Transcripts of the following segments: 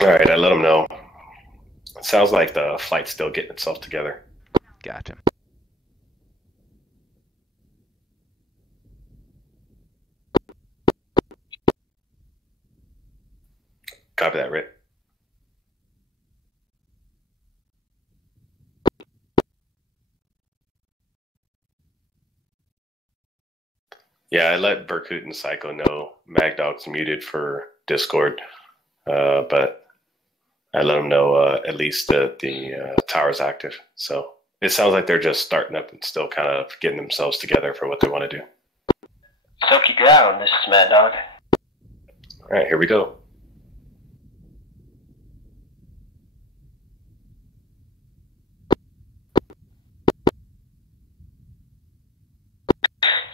All right, I let them know. It sounds like the flight's still getting itself together. Gotcha. Copy that, Rick. Yeah, I let Berkut and Psycho know Magdog's muted for Discord, but I let them know at least that the tower's active. So it sounds like they're just starting up and still kind of getting themselves together for what they want to do. Soaky ground, this is Mad Dog. All right, here we go.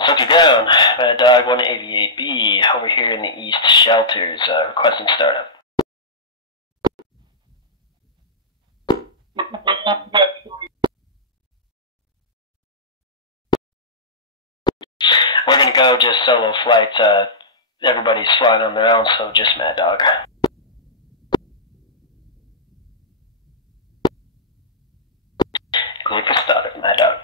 Soaky ground, Mad Dog 188B, over here in the East Shelters, requesting startup. We're gonna go just solo flights, everybody's flying on their own, so just Mad Dog. Clear for startup, Mad Dog.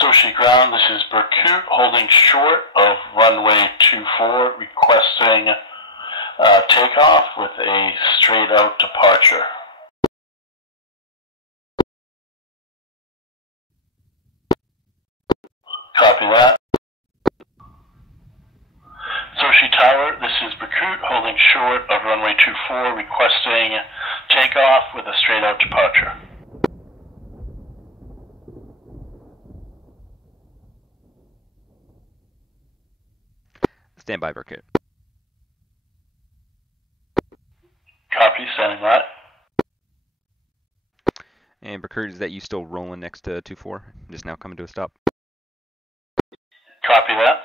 Sochi ground, this is Berkut holding short of runway 24, requesting takeoff with a straight out departure. Copy that. Sochi tower, this is Berkut holding short of runway 24, requesting takeoff with a straight out departure. Stand by, Berkut. Copy, standing by. And Berkut, is that you still rolling next to 2-4? Just now coming to a stop? Copy that.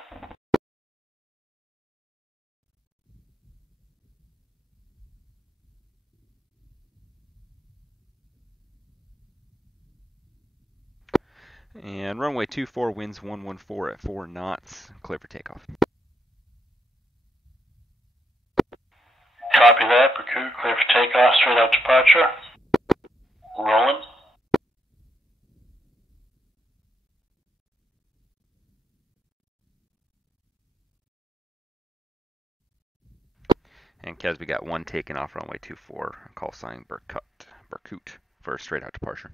And runway 24 winds 114 at 4 knots. Clear for takeoff. Copy that. Berkut, clear for takeoff, straight out departure. Rolling. And Kez, we got one taken off runway 24. Call sign Berkut for straight out departure.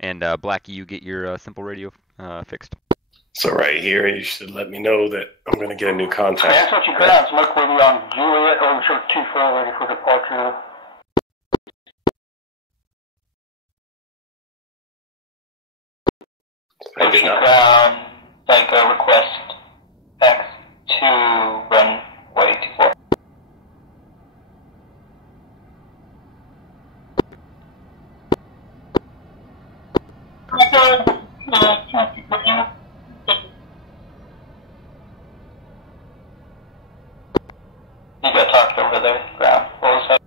And Blackie, you get your simple radio fixed. So right here, you should let me know that I'm going to get a new contact. That's what you ground, smoke with you on Juliet, over short 24, ready for departure. I did not. Ground, Psycho request X2, runway 24. You got talked over there, ground. What was that?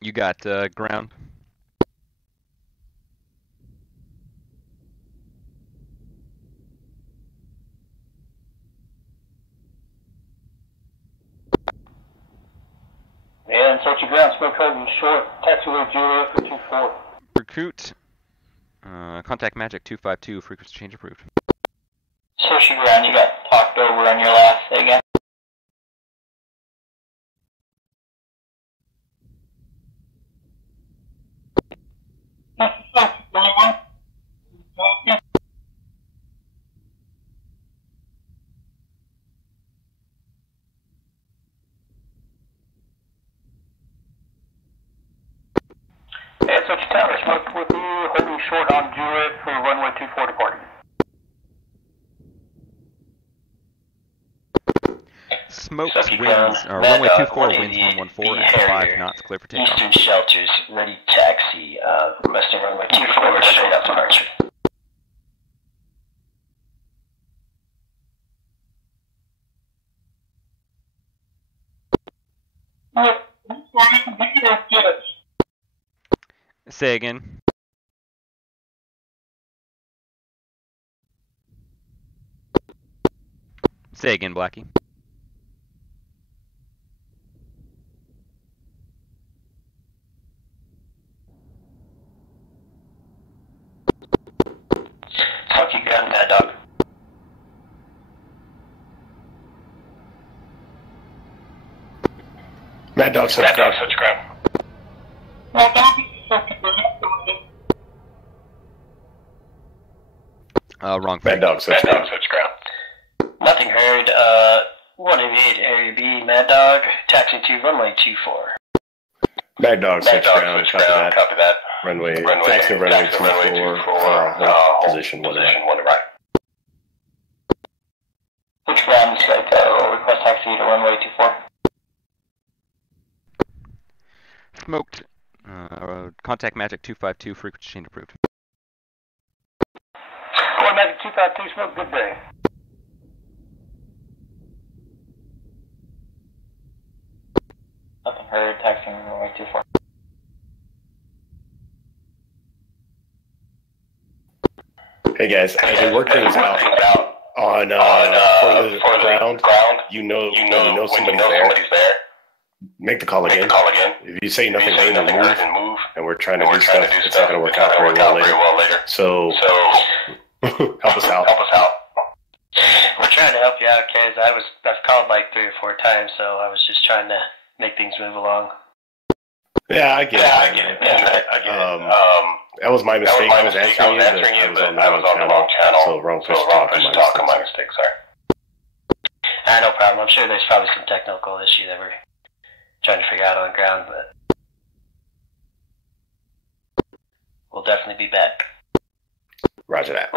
You got ground. And search your ground, smoke holding short, taxiway Juliet for 24. Berkut, contact Magic 252, frequency change approved. Search your ground, you got talked over on your last, say again. And search your tower, smoke with you, holding short on Juliet for runway 24 departing. Smokes Soaky winds, ground, runway Mad Dog, 24 winds 188 114 at 5 Harrier. knots, clear for takeoff. Eastern Shelters, ready taxi, requesting runway 24, straight out departure. Say again. Say again, Blackie. Smoky ground, Mad Dog. Mad Dog, switch ground. Wrong. Mad Dog, switch ground. Nothing heard. 188 Area B, Mad Dog, taxi to runway 24. Mad Dog, switch ground. Copy that. Runway 24. Position 1 right. Which ground is right there? We'll request taxi to runway 24. Smoked. Contact Magic 252, frequency change approved. Going Magic 252, smoke, good day. Nothing heard, taxiing runway 24. Hey guys, as we work things out on for the ground, you know somebody's there. Make the call again. If you say nothing, they move, and we're trying to do stuff. It's not going to work out very well later. So help us out. We're trying to help you out, kids. I've called like 3 or 4 times, so I was just trying to make things move along. Yeah, I get it. That was my mistake. I was answering you, but I was on the wrong channel. So wrong push to talk on my mistake. Sorry. No problem. I'm sure there's probably some technical issue that we're trying to figure out on the ground, but we'll definitely be back. Roger that.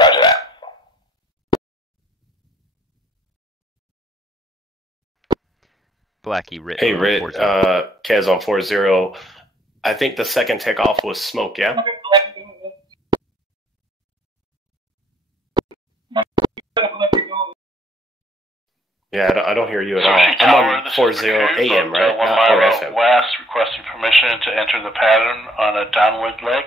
Blackie, Rit. Hey, Rit, Kez on 40. I think the second takeoff was smoke, yeah? Yeah, I don't hear you at all. I'm on 40 AM, right? 1 mile west, requesting permission to enter the pattern on a downward leg.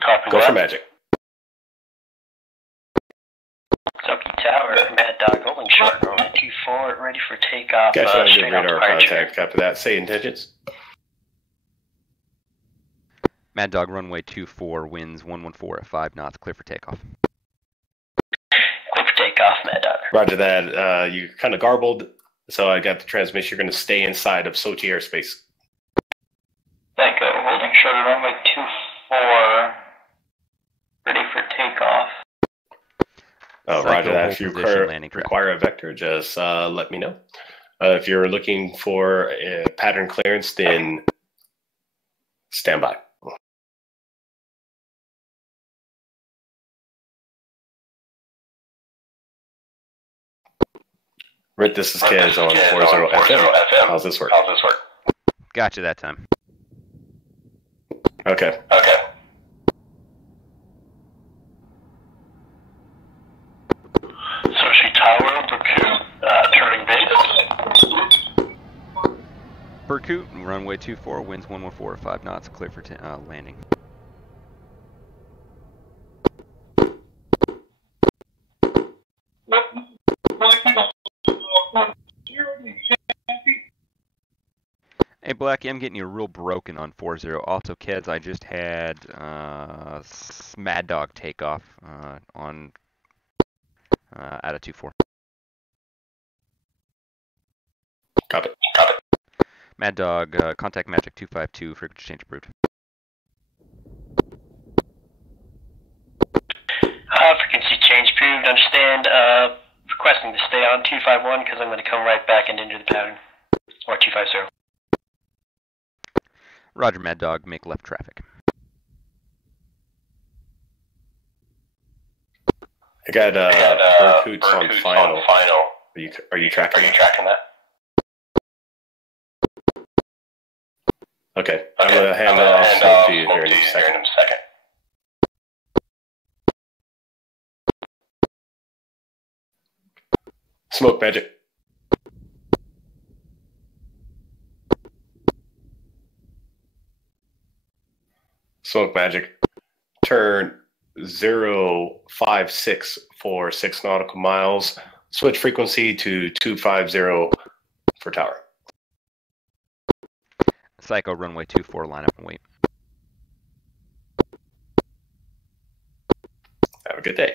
Copy Go that. for Magic. Soaky Tower, Mad Dog, holding short, runway 24, ready for takeoff. Gotcha, on good straight out radar departure. contact. Copy that. Say intentions. Mad Dog, runway 24, winds 114 at 5 knots, clear for takeoff. Clear for takeoff, Mad Dog. Roger that. You kind of garbled, so I got the transmission. You're going to stay inside of Sochi airspace. Thank you. Holding short, runway 24, ready for takeoff. Roger that. If you landing require a vector, just let me know. If you're looking for a pattern clearance, then stand by. Rit, this is Kez on 40 FM. How's this work? Gotcha that time. Okay. Sochi Tower, Berkut, turning base. Berkut, runway 24, winds 114 at 5 knots, clear for landing. Hey Blackie, I'm getting you real broken on 40. Also, Keds, I just had Mad Dog takeoff on out of 24. Copy. Mad Dog, contact Magic 252, frequency change approved. Frequency change approved. Understand. Requesting to stay on 251 because I'm going to come right back and into the pattern. Or 250. Roger, Mad Dog, make left traffic. I got Berkut's on final. Are you tracking that? Okay. I'm going to hand that off to you here in a second. Smoke magic. Smoke magic. Turn 056 for 6 nautical miles. Switch frequency to 250 for tower. Psycho runway 24, line up and wait. Have a good day.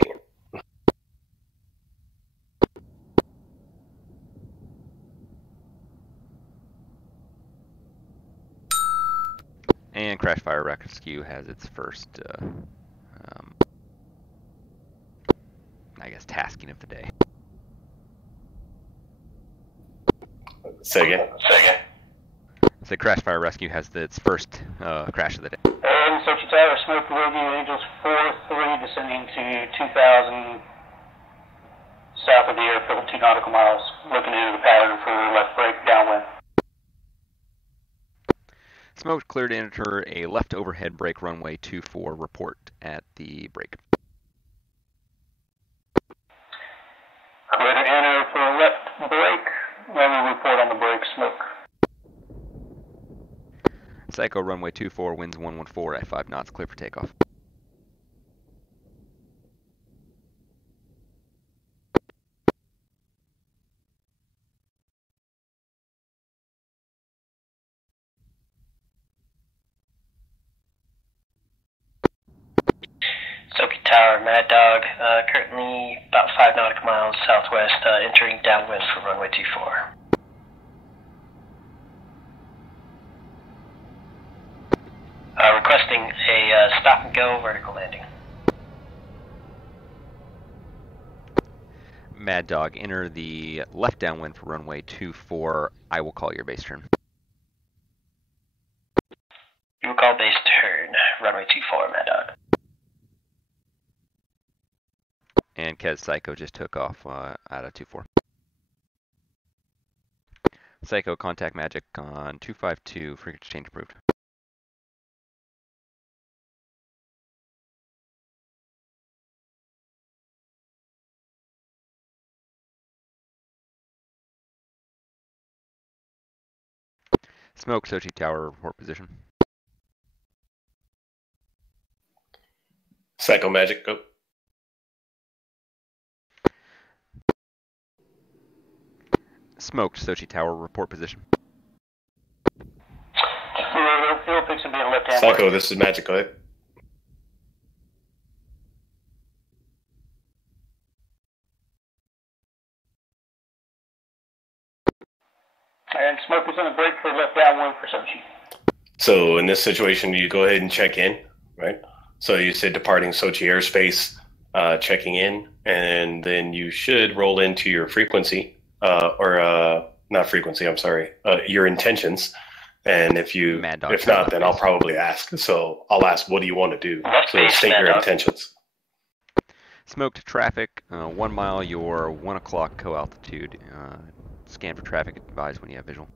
And Crash Fire Rescue has its first, I guess, tasking of the day. Say again. So Crash Fire Rescue has its first crash of the day. And Search Tower, Smoke Radio, Angels 4-3, descending to 2,000 south of the airfield, 2 nautical miles. Looking into the pattern for left brake downwind. Smoke cleared to enter a left overhead brake runway 24. Report at the brake. Clear to enter for left brake. Runway report on the brake, Smoke. Psycho runway 24, winds 114 at 5 knots, clear for takeoff. Soapy Tower, Mad Dog, currently about 5 nautical miles southwest, entering downwind for runway 24. Requesting a stop and go vertical landing. Mad Dog, enter the left downwind for runway 24. I will call your base turn. You will call base turn, runway 24, Mad Dog. And Kez Psycho just took off out of 24. Psycho, contact magic on 252, frequency change approved. Smoke, Sochi Tower, report position. Psycho magic, go. Smoked, Sochi Tower, report position. Fuel picks will be on left hand. Psycho, this is magic, go ahead. And Smoke is on the brake for left downwind for Sochi. So in this situation, you go ahead and check in, right? So you said departing Sochi airspace, checking in, and then you should roll into your frequency, not frequency, I'm sorry, your intentions. And if not, then I'll probably ask. So I'll ask, what do you want to do? So state your intentions. Smoked traffic, 1 mile, your 1 o'clock co-altitude. Scan for traffic, advise when you have visual.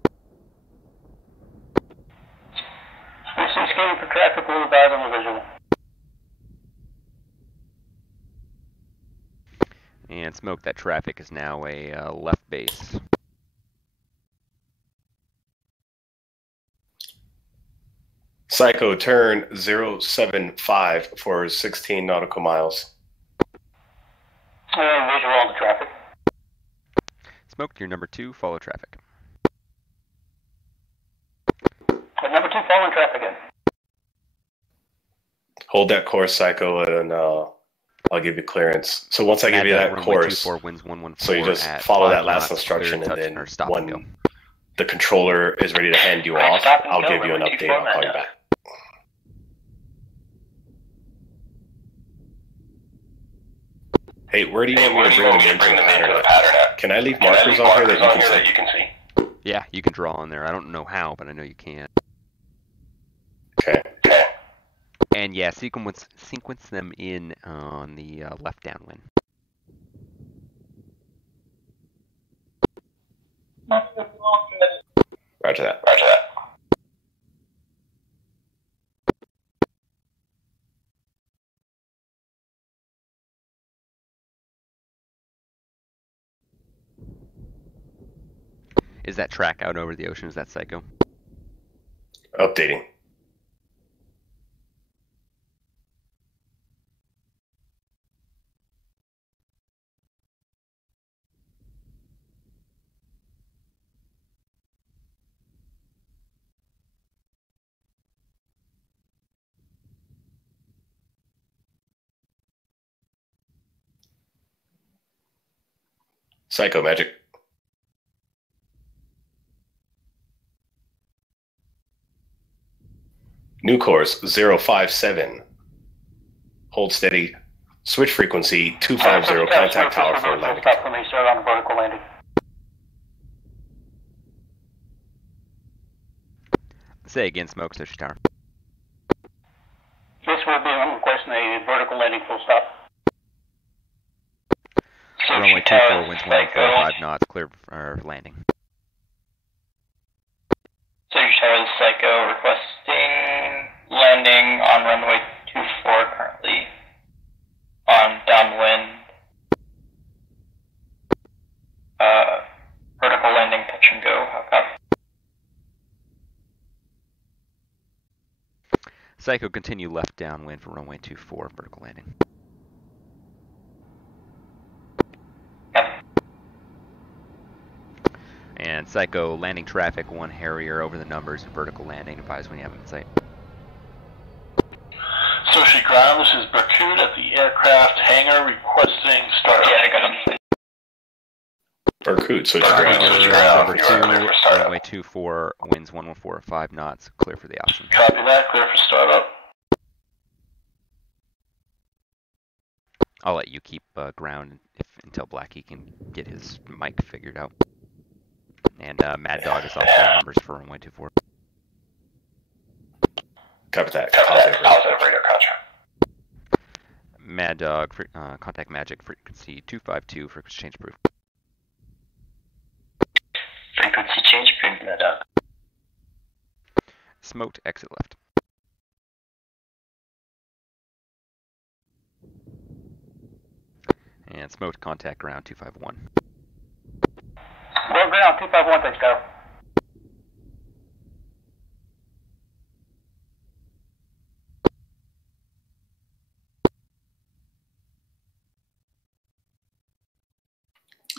Scanning for traffic, we'll advise on the visual. And Smoke, that traffic is now a left base. Psycho, turn 075 for 16 nautical miles. Visual on the traffic. Smoked, your number 2, follow traffic. Number 2, following traffic in. Hold that course, Psycho, and I'll give you clearance. So once I give you that course, so you just follow that last instruction, and then when the controller is ready to hand you off, I'll give you an update. I'll call you back. Hey, where do you want me to bring them into the pattern at? Can I leave markers on here that you can see? Yeah, you can draw on there. I don't know how, but I know you can. Okay. And yeah, sequence them in on the left downwind. Roger that. Is that track out over the ocean? Is that Psycho? Updating. Psycho Magic. New course 057. Hold steady. Switch frequency 250. Contact tower for landing. Stop for me, sir, on a vertical landing. Say again, Smoke, Social Tower. This will be, I'm requesting a vertical landing full stop. Runway 24, winds 145 knots, clear for landing. Social Tower, Psycho, requesting landing on runway 24 currently on downwind. Vertical landing, touch and go. How copy? Psycho, continue left downwind for runway 24, vertical landing. And Psycho, landing traffic, 1 Harrier over the numbers, vertical landing, advise when you have them in sight. Sochi Ground, this is Berkut at the aircraft hangar requesting startup. Yeah, I got him. Berkut, Sochi Berkut, Ground. Number 2, runway 24, winds 114 at 5 knots, clear for the option. Copy that, clear for startup. I'll let you keep ground until Blackie can get his mic figured out. And Mad Dog is off the numbers for runway 24. Copy that. Positive radar contract. Mad Dog, contact Magic, frequency 252, frequency change proof. Frequency change, print that up. Smoked, exit left. And smoked, contact ground 251. Well, ground 251, thanks, Kyle.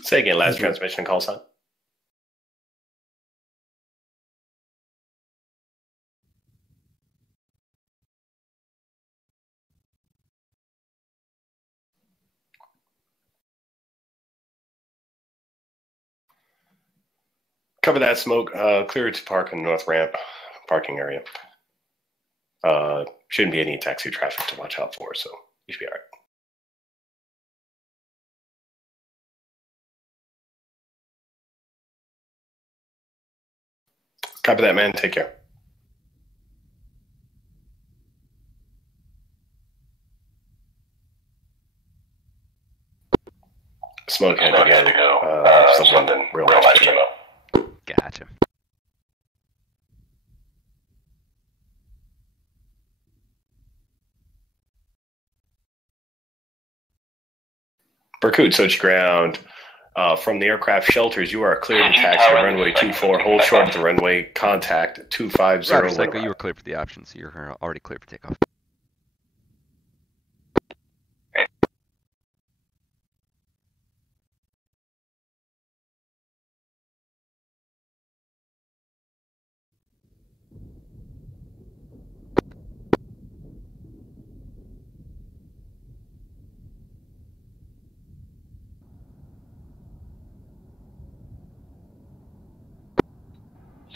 Say again, last transmission call sign. Cover that, Smoke. Clear to park in the north ramp parking area. Shouldn't be any taxi traffic to watch out for, so you should be all right. Copy that, man. Take care. Smoke had to go. Something real nice came up. Gotcha. Berkut, Sochi Ground. From the aircraft shelters, you are cleared to taxi runway 24. Hold short of the runway. Contact 250. Roger, Psycho, you were cleared for the option, so you're already cleared for takeoff.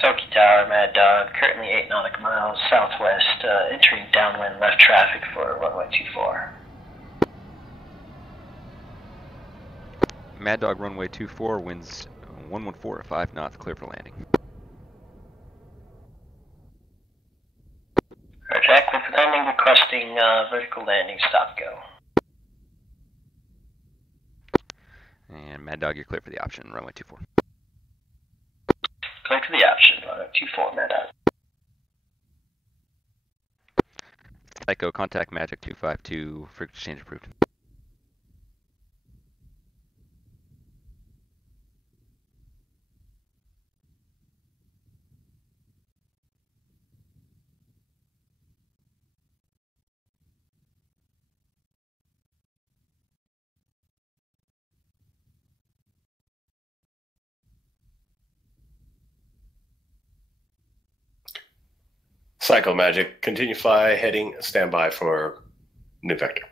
Sochi Tower, Mad Dog, currently 8 nautical miles southwest, entering downwind left traffic for runway 24. Mad Dog, runway 24, winds 114 at 5 knots, clear for landing. Roger, clear for landing, requesting vertical landing, stop go. And Mad Dog, you're clear for the option, runway 24. Clear to the option, runway 24, Mad Dog. Psycho, contact Magic 252, frequency change approved. Psycho Magic, continue fly, heading, standby for new vector.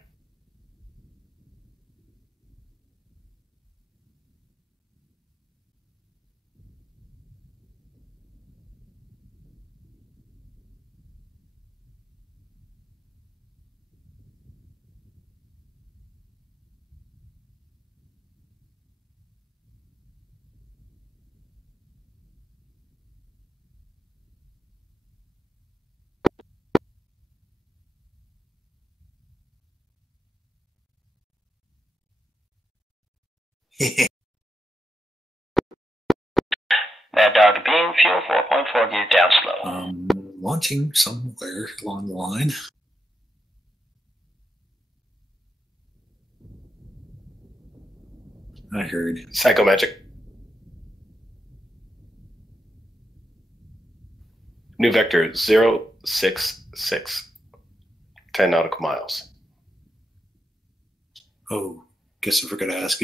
Mad Dog beam fuel 4.4 gear down slow. Launching somewhere along the line. I heard. Psycho Magic. New vector 066. 10 nautical miles. Oh, guess I forgot to ask,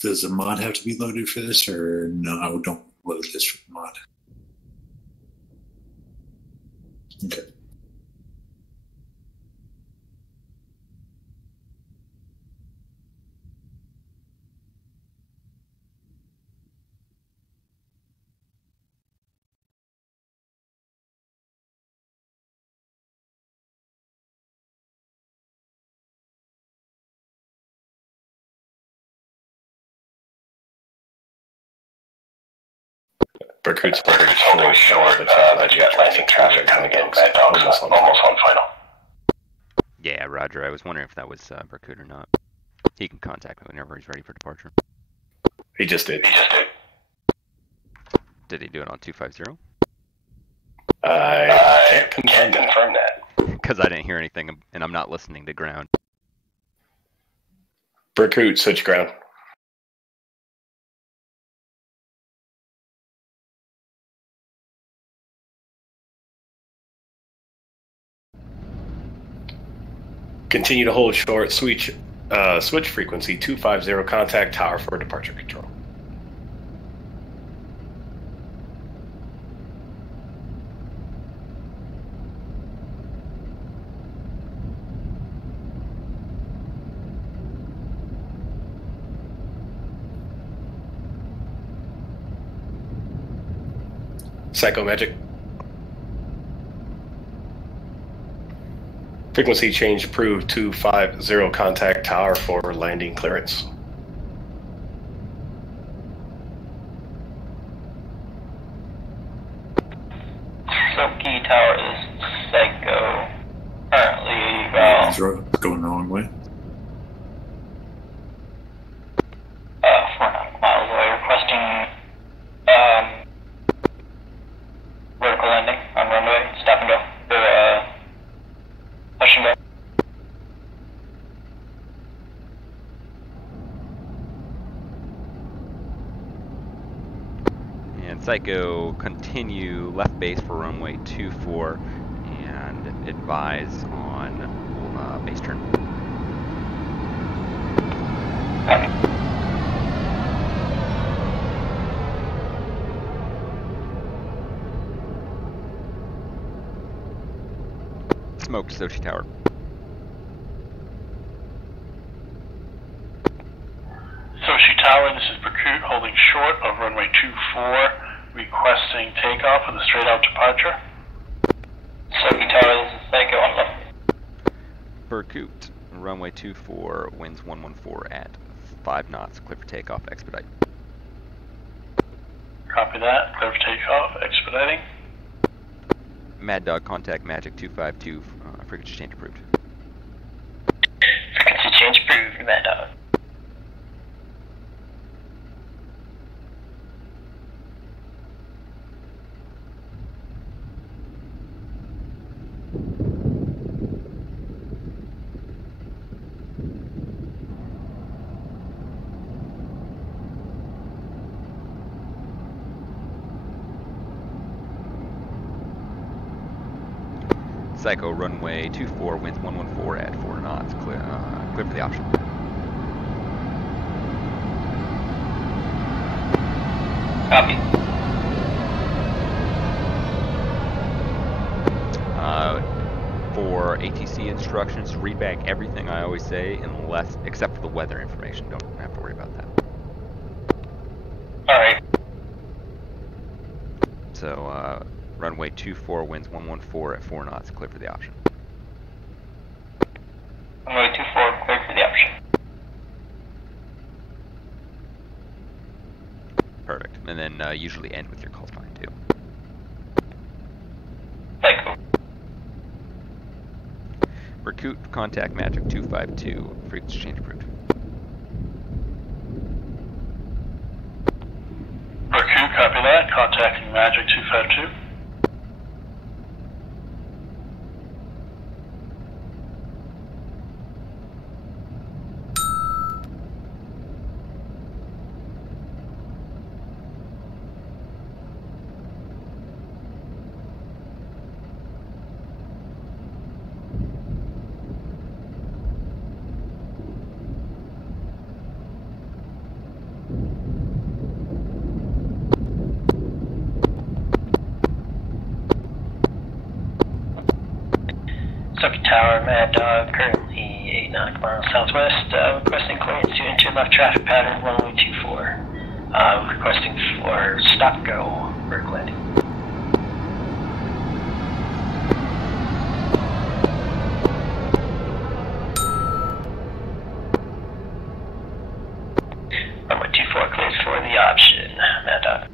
does a mod have to be loaded for this, or no, don't load this for the mod? Okay. Berkut's holding short, but you got landing traffic coming in. Mad Dog's almost on final. Yeah, Roger. I was wondering if that was Berkut or not. He can contact me whenever he's ready for departure. He just did. Did he do it on 250? I can't confirm that. Because I didn't hear anything, and I'm not listening to ground. Berkut, switch ground. Continue to hold short, switch frequency 250, contact tower for departure control. Psycho Magic. Frequency change approved 250, contact tower for landing clearance. Silky Tower is Psycho. Currently, Going the wrong way. 4 nautical miles away, requesting vertical landing on runway, stop and go. Push and go. And Psycho, continue left base for runway 24 and advise on base turn. Smoked Sochi Tower. Sochi Tower, this is Berkut holding short of runway 24, requesting takeoff with a straight out departure. Silky Tower, this is Psycho on left. Berkut, runway 24, winds 114 at 5 knots, clear for takeoff, expedite. Copy that, clear for takeoff, expediting. Mad Dog, contact Magic 252, frequency change approved. Frequency change approved, Mad Dog. Psycho, runway 24, winds 114 at 4 knots, clear for the option. Copy. for ATC instructions, read back everything I always say, except for the weather information. Don't have to worry about that. Alright. So, runway 24, winds 114 at 4 knots, clear for the option. Runway 24, clear for the option. Perfect. And then usually end with your call sign too. Psycho. Recruit, contact Magic 252, frequency change approved. Recruit, copy that. Contacting Magic 252. Tower, Mad Dog, currently 8 nautical miles southwest, requesting clearance to enter left traffic pattern runway 24. Requesting for stop go, Berg landing. Runway 24 clears for the option, Mad Dog.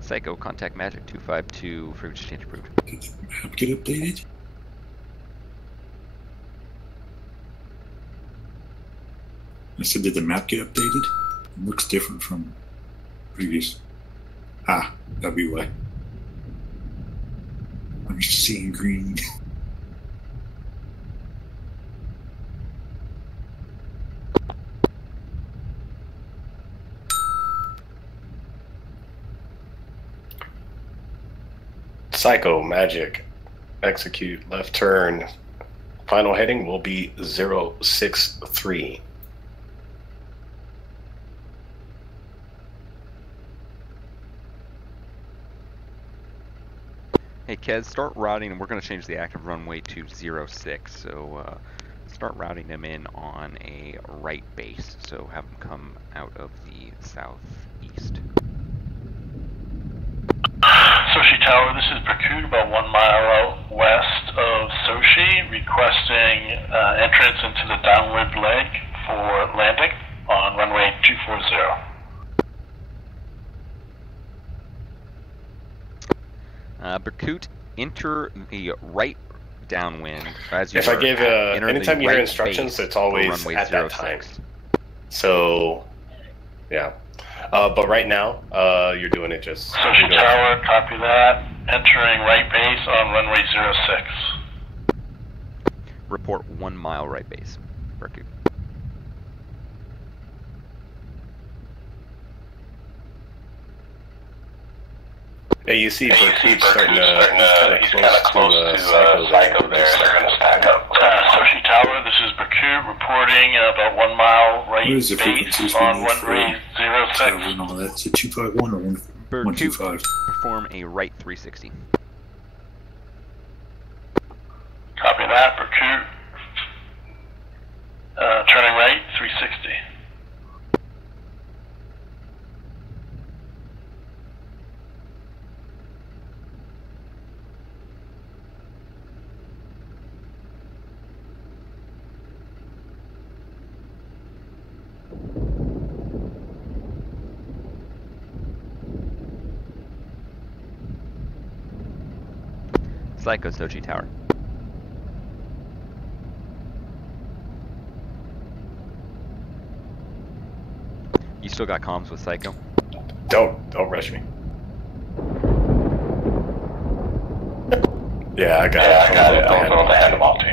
Psycho, contact Magic 252, frequency change approved. Did the map get updated? I said, did the map get updated? It looks different from previous. Ah, that'd be why. I'm just seeing green. Psycho, Magic, execute, left turn. Final heading will be 063. Hey Kez, start routing, and we're going to change the active runway to 06, so start routing them in on a right base, so have them come out of the southeast. Sochi Tower, this is Berkut, about 1 mile out west of Sochi, requesting entrance into the downwind leg for landing on runway 240. Berkut, enter the right downwind as you If I give, enter anytime the you hear right instructions, base it's always runway at that 06. time. So, yeah. But right now, you're doing it just... Sochi Tower, copy that. Entering right base on runway 06. Report 1 mile right base, Berkut. Yeah, you see Berkut starting to... He's kind of close to Psycho there. They're going to stack up. Sochi Tower, this is Berkut, reporting about 1 mile right What is the base frequencies on we need for runway 06. and all that? Is it 251 or 125? Perform a right 360. Copy that, Berkut. Turning right, 360. Psycho, Sochi Tower. You still got comms with Psycho? Don't rush me. Yeah, I got it. I'll hand them off to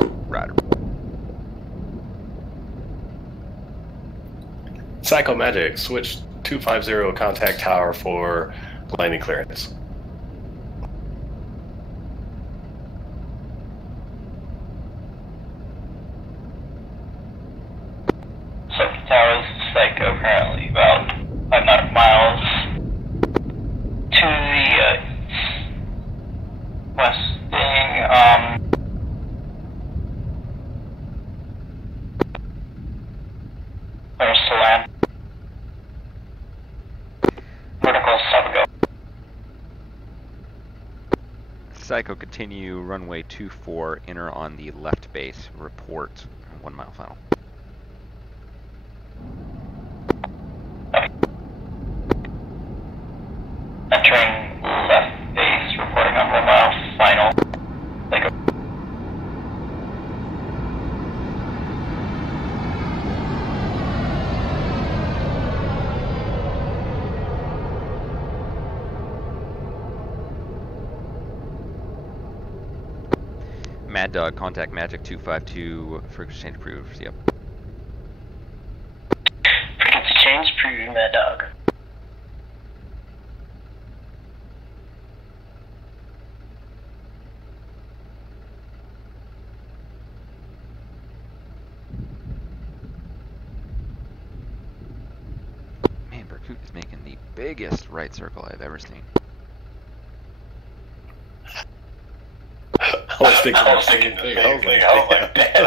you. Roger. Psycho Magic, switch 250 contact tower for landing clearance. Sochi Tower, this is Psycho, currently about 5 nautical miles to the to land. Vertical, stop and go. Psycho, continue runway 24, enter on the left base, report 1 mile final. Entering left base, reporting on 1 mile final. They go. Mad Dog, contact Magic 252, frequency change approved, yep. Frequency change approved, Mad Dog. Man, Berkut is making the biggest right circle I've ever seen. I was thinking the same thing. I was like, damn.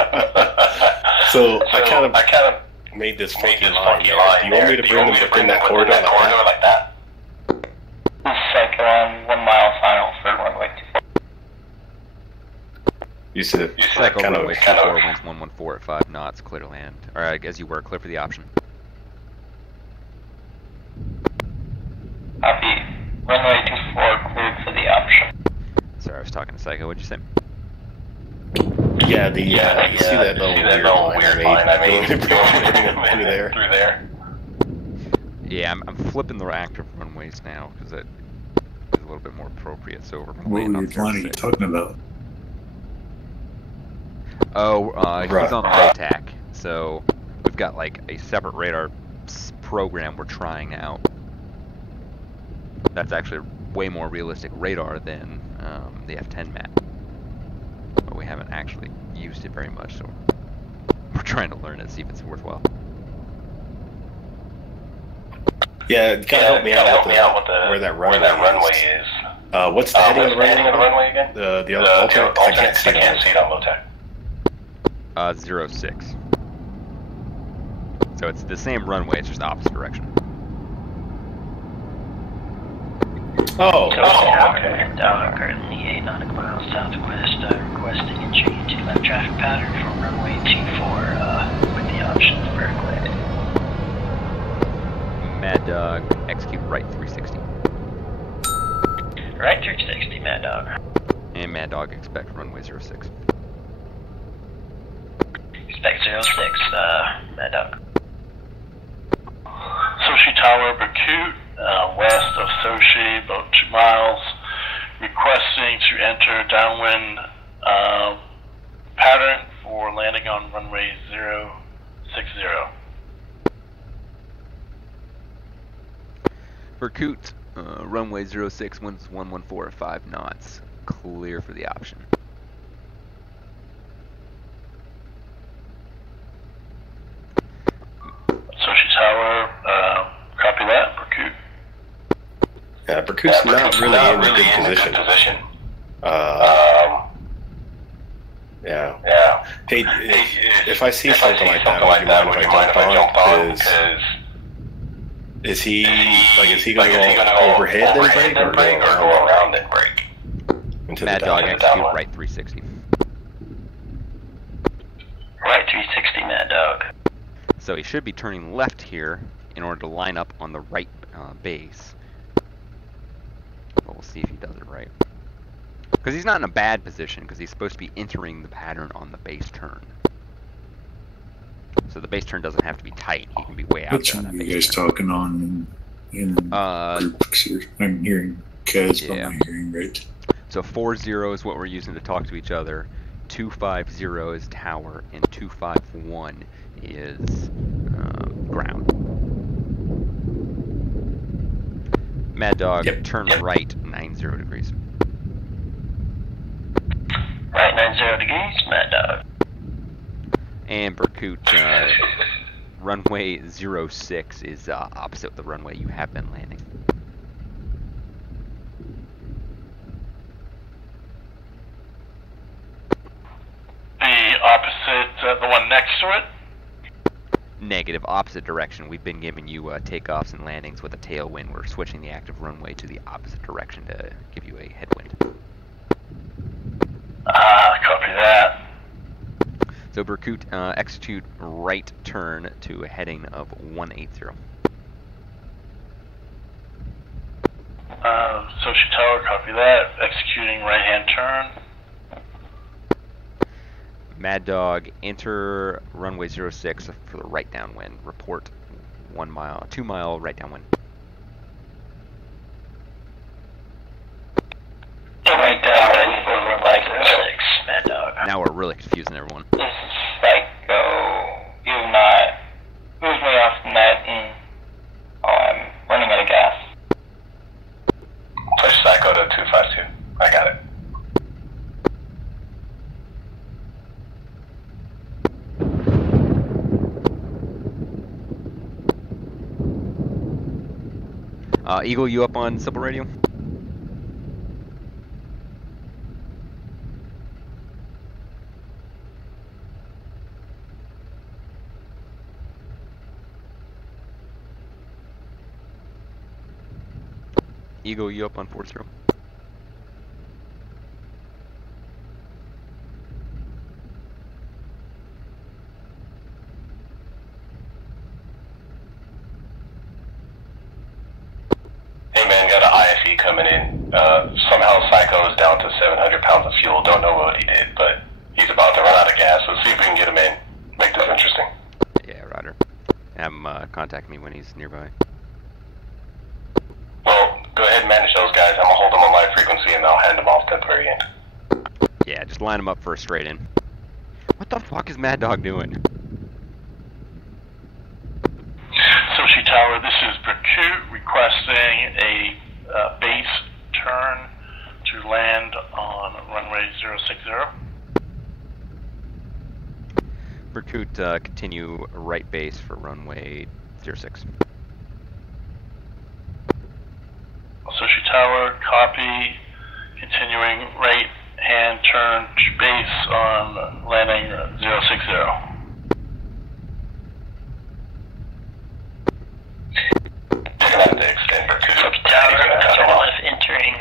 So I kind of made this funky line there. Do you want me to bring them within that corridor like that? Psycho on 1 mile final for runway 24. You said Cycle kind runway of 24, winds 114 at 5 knots, clear to land. Alright, as you were, clear for the option. Copy. Runway 24 cleared for the option. Sorry, I was talking to Psycho, what'd you say? Yeah, you see that little weird line I made? Through there. Yeah, I'm flipping the active runways now, because it is a little bit more appropriate, so we're What weird line are you talking about? Oh, he's on LoATC, so we've got like a separate radar program we're trying out. That's actually way more realistic radar than the F10 map. But we haven't actually used it very much, so we're trying to learn it, see if it's worthwhile. Yeah, kind of help me out with where that runway is. What's the heading of the runway again? The other alternate? I can't see it on LoATC. 06. So it's the same runway, it's just the opposite direction. Oh, okay. Currently 8 nautical miles southwest, requesting entry into left traffic pattern from runway 24 with the option of vertical landing. Mad Dog, execute right 360. Right 360, Mad Dog. And Mad Dog, expect runway 06. Expect 06, Mad Dog. Sochi Tower, Berkut, west of Sochi, about 2 miles, requesting to enter downwind pattern for landing on runway 060. Berkut, runway 06, winds 114 at 5 knots, clear for the option. Sochi Tower, copy that, Berkut. Yeah, Berkut's not really in a good position. Yeah. Hey, if I see something like that, would you mind if I jump on? Is he going to go overhead then break or go around and break? Mad Dog, execute right 360. Right 360, Mad Dog. So he should be turning left here in order to line up on the right base. But we'll see if he does it right. Because he's not in a bad position, because he's supposed to be entering the pattern on the base turn. So the base turn doesn't have to be tight. He can be way out Which there. one are you guys talking on in groups here? I'm hearing Kaz, but I'm not hearing right. So 40 is what we're using to talk to each other. 250 is tower, and 251 is ground. Mad Dog, turn right 90 degrees. Right 90 degrees, Mad Dog. And Berkut, runway 06 is opposite the runway you have been landing. The opposite, the one next to it? Negative, opposite direction. We've been giving you takeoffs and landings with a tailwind. We're switching the active runway to the opposite direction to give you a headwind. Copy that. So Berkut, execute right turn to a heading of 180. Sochi Tower, copy that. Executing right-hand turn. Mad Dog, enter runway 06 for the right downwind. Report 1 mile, 2 mile right downwind. Right downwind for runway 06, Mad Dog. Now we're really confusing everyone. This is Psycho. You've not moved me off the net, and I'm running out of gas. Push Psycho to 252. I got it. Eagle, you up on simple radio? Eagle, you up on 40? Hey man, got an IFE coming in. Somehow Psycho is down to 700 pounds of fuel. Don't know what he did, but he's about to run out of gas. Let's see if we can get him in. Make this interesting. Yeah, Roger. Have him contact me when he's nearby. Well, go ahead and manage those guys. I'm gonna hold them on my frequency and I'll hand them off temporary in. Yeah, just line him up for a straight in. What the fuck is Mad Dog doing? Sochi Tower, this is Berkut requesting a base turn to land on runway 060. Berkut, continue right base for runway 06. Sochi Tower, copy. Continuing right hand turn to base on landing 060. You're gonna have to extend Berkut. Sochi Tower, entering,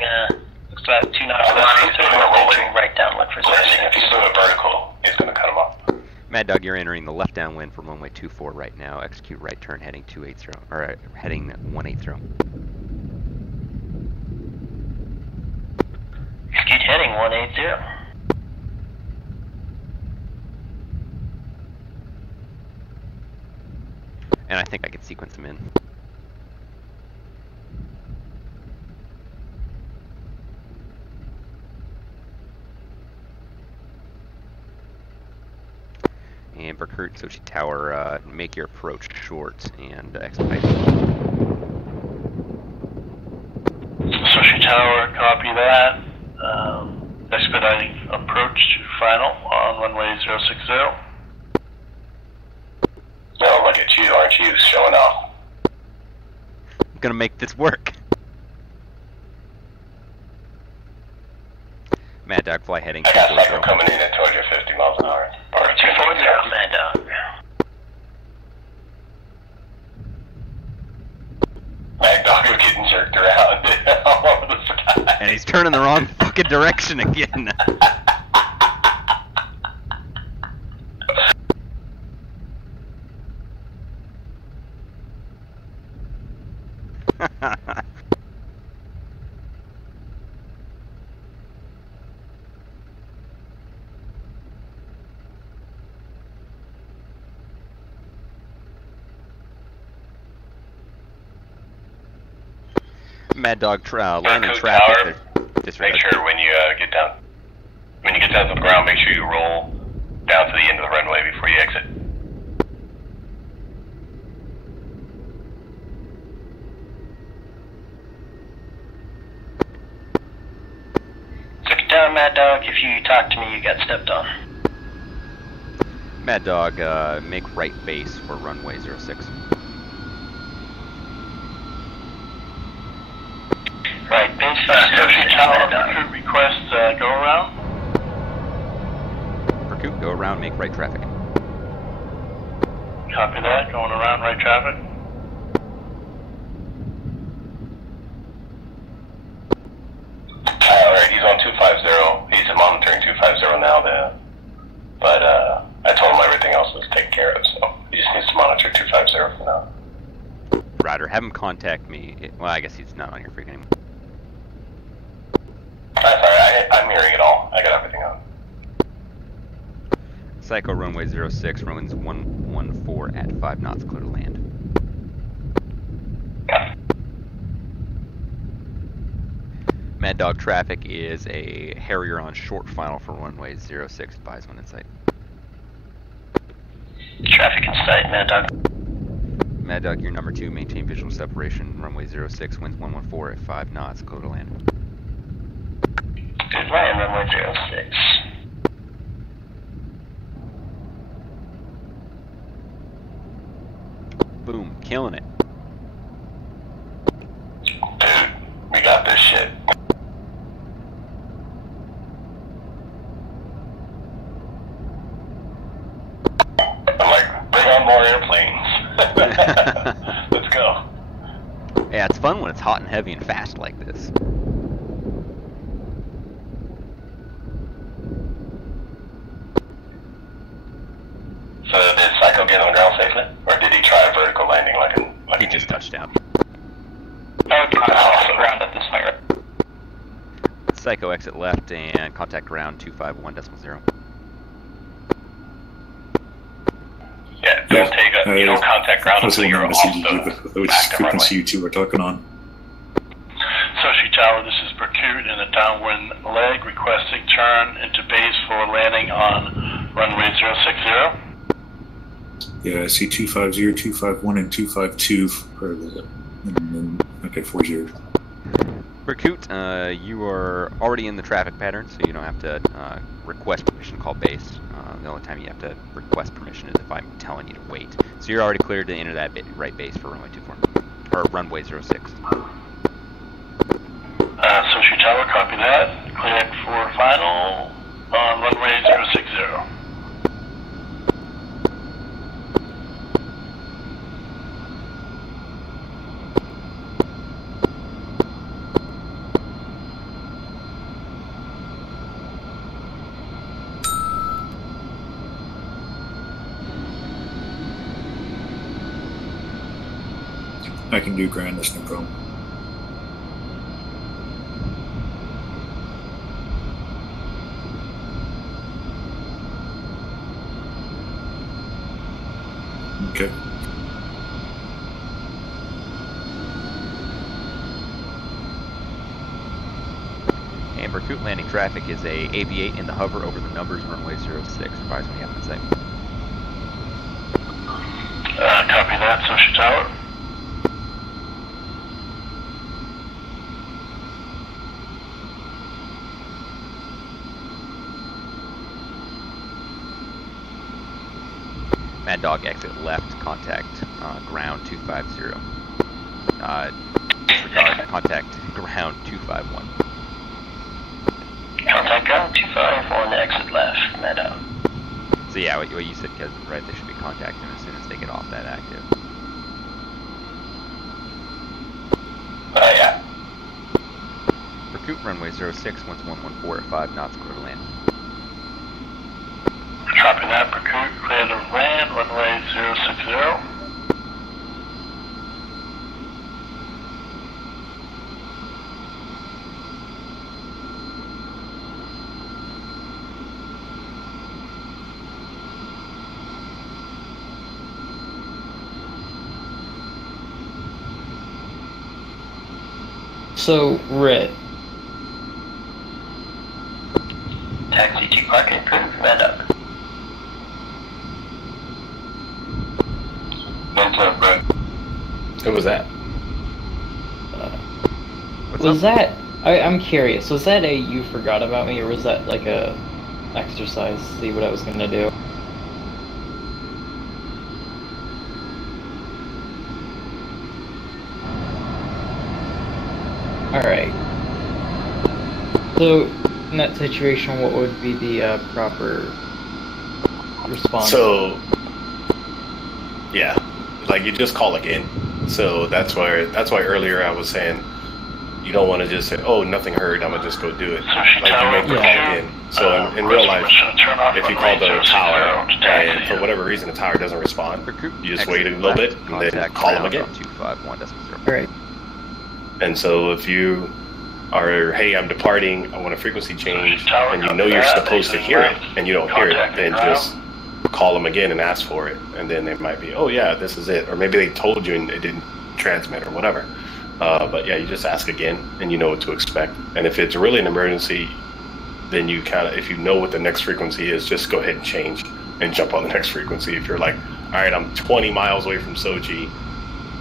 looks about 2 knots left, so entering right downwind for Landing, if he's doing a vertical, he's gonna cut him off. Mad Dog, you're entering the left downwind for runway 24 right now. Execute right turn heading 280, or heading 180. Execute heading 180. And I think I can sequence him in. And Berkut, Sochi Tower, make your approach short and expedite. Sochi Tower, copy that. Expediting approach to final on runway 060. Oh, look at you, aren't you, showing off. I'm gonna make this work. Mad Dog, fly heading I got 240. Psycho coming in at 250 miles an hour. Or 240, Mad Dog. Mad Dog is getting jerked around all over the sky. And he's turning the wrong fucking direction again. Mad Dog landing Berkut traffic. Tower, make sure when you get down to the ground, make sure you roll down to the end of the runway before you exit. Sochi Tower, Mad Dog, if you talk to me, you got stepped on. Mad Dog, make right base for runway 06. Right base, Sochi Tower, Berkut request go around. Berkut, go around, make right traffic. Copy that. Going around right traffic. Alright, he's on 250. He's monitoring 250 now, but I told him everything else was taken care of, so he just needs to monitor 250 for now. Ryder, have him contact me. Well, I guess he's not on your freak anymore. Sorry, I'm hearing it all. I got everything on. Psycho runway 06, runs 114 at 5 knots, clear to land. Mad Dog traffic is a Harrier on short final for runway 06, advise when in sight. Traffic in sight, Mad Dog. Mad Dog, you're number 2, maintain visual separation, runway 06, winds 114 at 5 knots, clear to land. Good land, runway 06. Boom, killing it. Dude, we got this shit. I'm like, bring on more airplanes. Let's go. Yeah, it's fun when it's hot and heavy and fast like this. So did Psycho get on the ground safely? Or did he try a vertical landing like He just touched down. Okay, off the ground at this point. Psycho exit left and contact ground 251.0. Yeah, don't take a, you don't contact ground until you're off which frequency you two are talking on. Sochi Tower, this is Berkut in a downwind leg, requesting turn into base for landing on runway 060. Yeah, I see 250, 251, and 252 for the. And then, okay, 40. Berkut, you are already in the traffic pattern, so you don't have to request permission to call base. The only time you have to request permission is if I'm telling you to wait. So you're already cleared to enter that right base for runway 24, or runway 06. Sochi Tower, copy that. Cleared for final on runway 060. I can do ground, that's no problem. Okay. And Berkut landing traffic is a AV8 in the hover over the numbers runway 06. Advise when you have in sight. Copy that, Sochi Tower. Mad Dog exit left, contact ground 250. Disregard, contact ground 251. Contact ground 251, exit left, Mad Dog. So yeah, what you said, Kez, right? They should be contacting as soon as they get off that active. Yeah. Berkut runway 06, winds 114 at 5 knots, clear to land. Copy that, Berkut, clear to land, runway 060. So, Red. Taxi to parking approved, Mad Dog. What's up, bro? Who was that? Was that... I'm curious, was that a you forgot about me, or was that like a exercise to see what I was gonna do? Alright. So, in that situation, what would be the proper response? So, Yeah, like you just call again. So that's why earlier I was saying you don't want to just say, oh, nothing heard, I'm gonna just go do it. Like you make the call again. So in real life, if you call the tower and for whatever reason the tower doesn't respond, you just wait a little bit and then call them again. 251.0. Alright. And so if you are, hey, I'm departing, I want a frequency change, and you know you're supposed to hear it, and you don't hear it, then just call them again and ask for it. And then they might be, oh yeah, this is it. Or maybe they told you and it didn't transmit or whatever. But yeah, you just ask again, and you know what to expect. And if it's really an emergency, then you kind of, if you know what the next frequency is, just go ahead and change and jump on the next frequency. If you're like, all right, I'm 20 miles away from Sochi,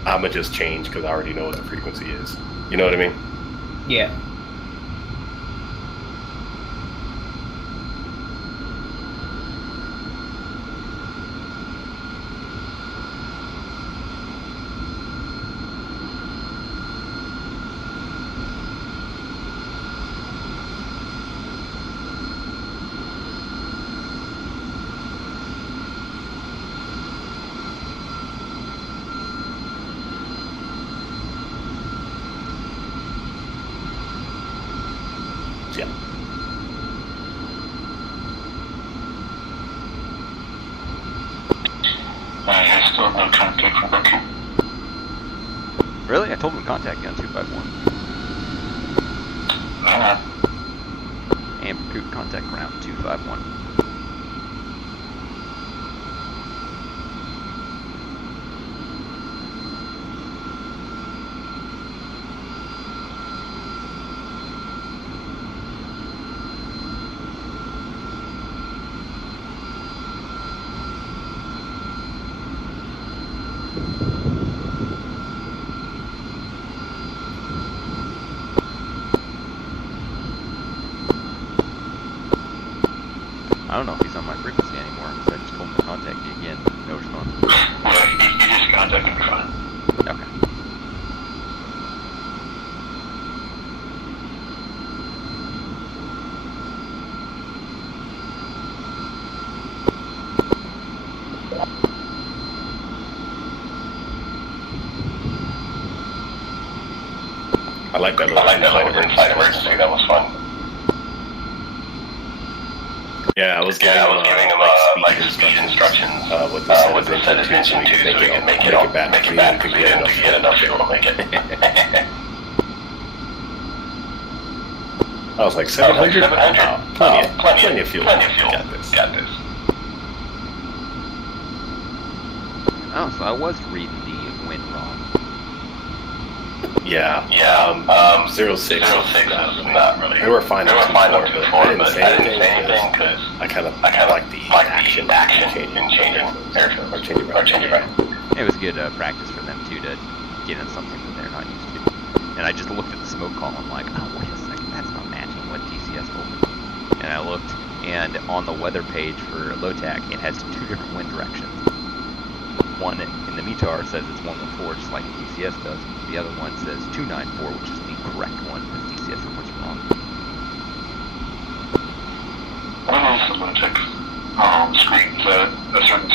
I'm gonna just change because I already know what the frequency is. You know what I mean? Yeah. I still have no contact from Brookie. Really? I told him to contact you on 251. And Coot contact ground 251. I don't know if he's on my frequency anymore, because I just told him to contact you again. No response. Yeah, you just contact me fine. Okay. I like that little inside emergency. That was fun. Yeah, I was giving him like speed instructions. What the set is into, so he can make it back because he didn't get enough fuel to make it. I was like 700. Plenty of fuel. Got this. Oh, so I was reading the wind wrong. Yeah. 06 is not really. They were fine up to 4, but I didn't say anything because I kind of like the action in changing or changing right. It was good practice for them too to get in something that they're not used to. And I just looked at the smoke column like, oh wait a second, that's not matching what DCS told me. And I looked, and on the weather page for LoATC, it has 2 different wind directions. One in the METAR says it's 114, just like DCS does. The other one says 294, which is the correct one, because DCS reports wrong. What is the LoATC screen? Is that a certain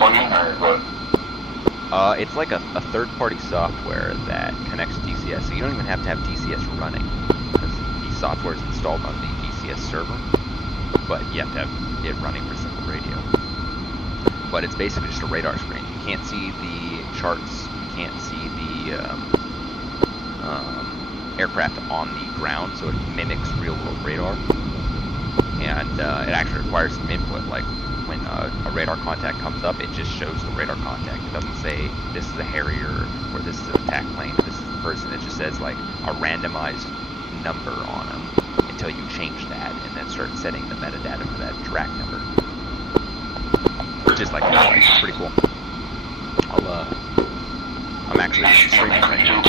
plugin or what? It's like a third-party software that connects to DCS, so you don't even have to have DCS running, because the software is installed on the DCS server, but you have to have it running for simple radio. But it's basically just a radar screen. You can't see the charts, you can't see the aircraft on the ground, so it mimics real-world radar. And it actually requires some input, like when a radar contact comes up, it just shows the radar contact. It doesn't say this is a Harrier, or this is an attack plane, or this is the person. It just says like a randomized number on them until you change that, and then start setting the metadata for that track number. Just like that. It's pretty cool. I'm actually streaming right now.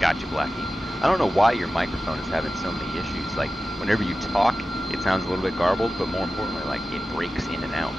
got you, Blackie. I don't know why your microphone is having so many issues. Like, whenever you talk, it sounds a little bit garbled, but more importantly, like, it breaks in and out.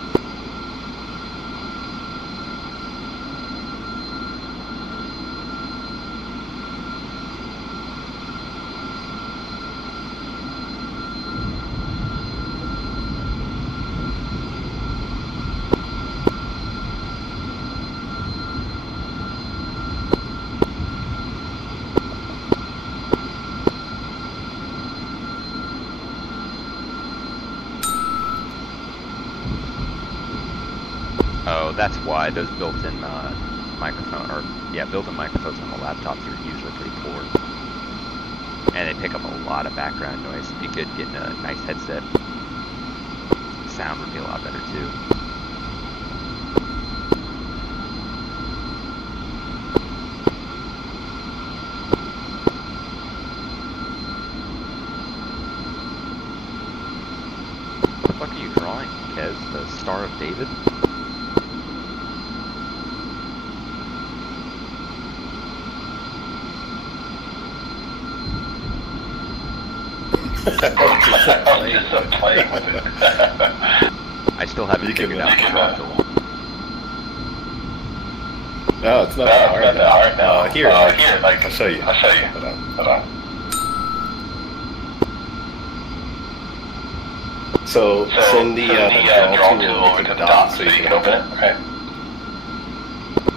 Oh, that's why those built-in built-in microphones on the laptops are usually pretty poor, and they pick up a lot of background noise. It'd be good getting a nice headset. Sound would be a lot better too. What the fuck are you drawing, Kez? The Star of David? I'm just playing with it. I still haven't figured out the module. No, it's not that hard now. Here, I'll show you. Hold on. So send the draw tool over to the dot so you can open it, right?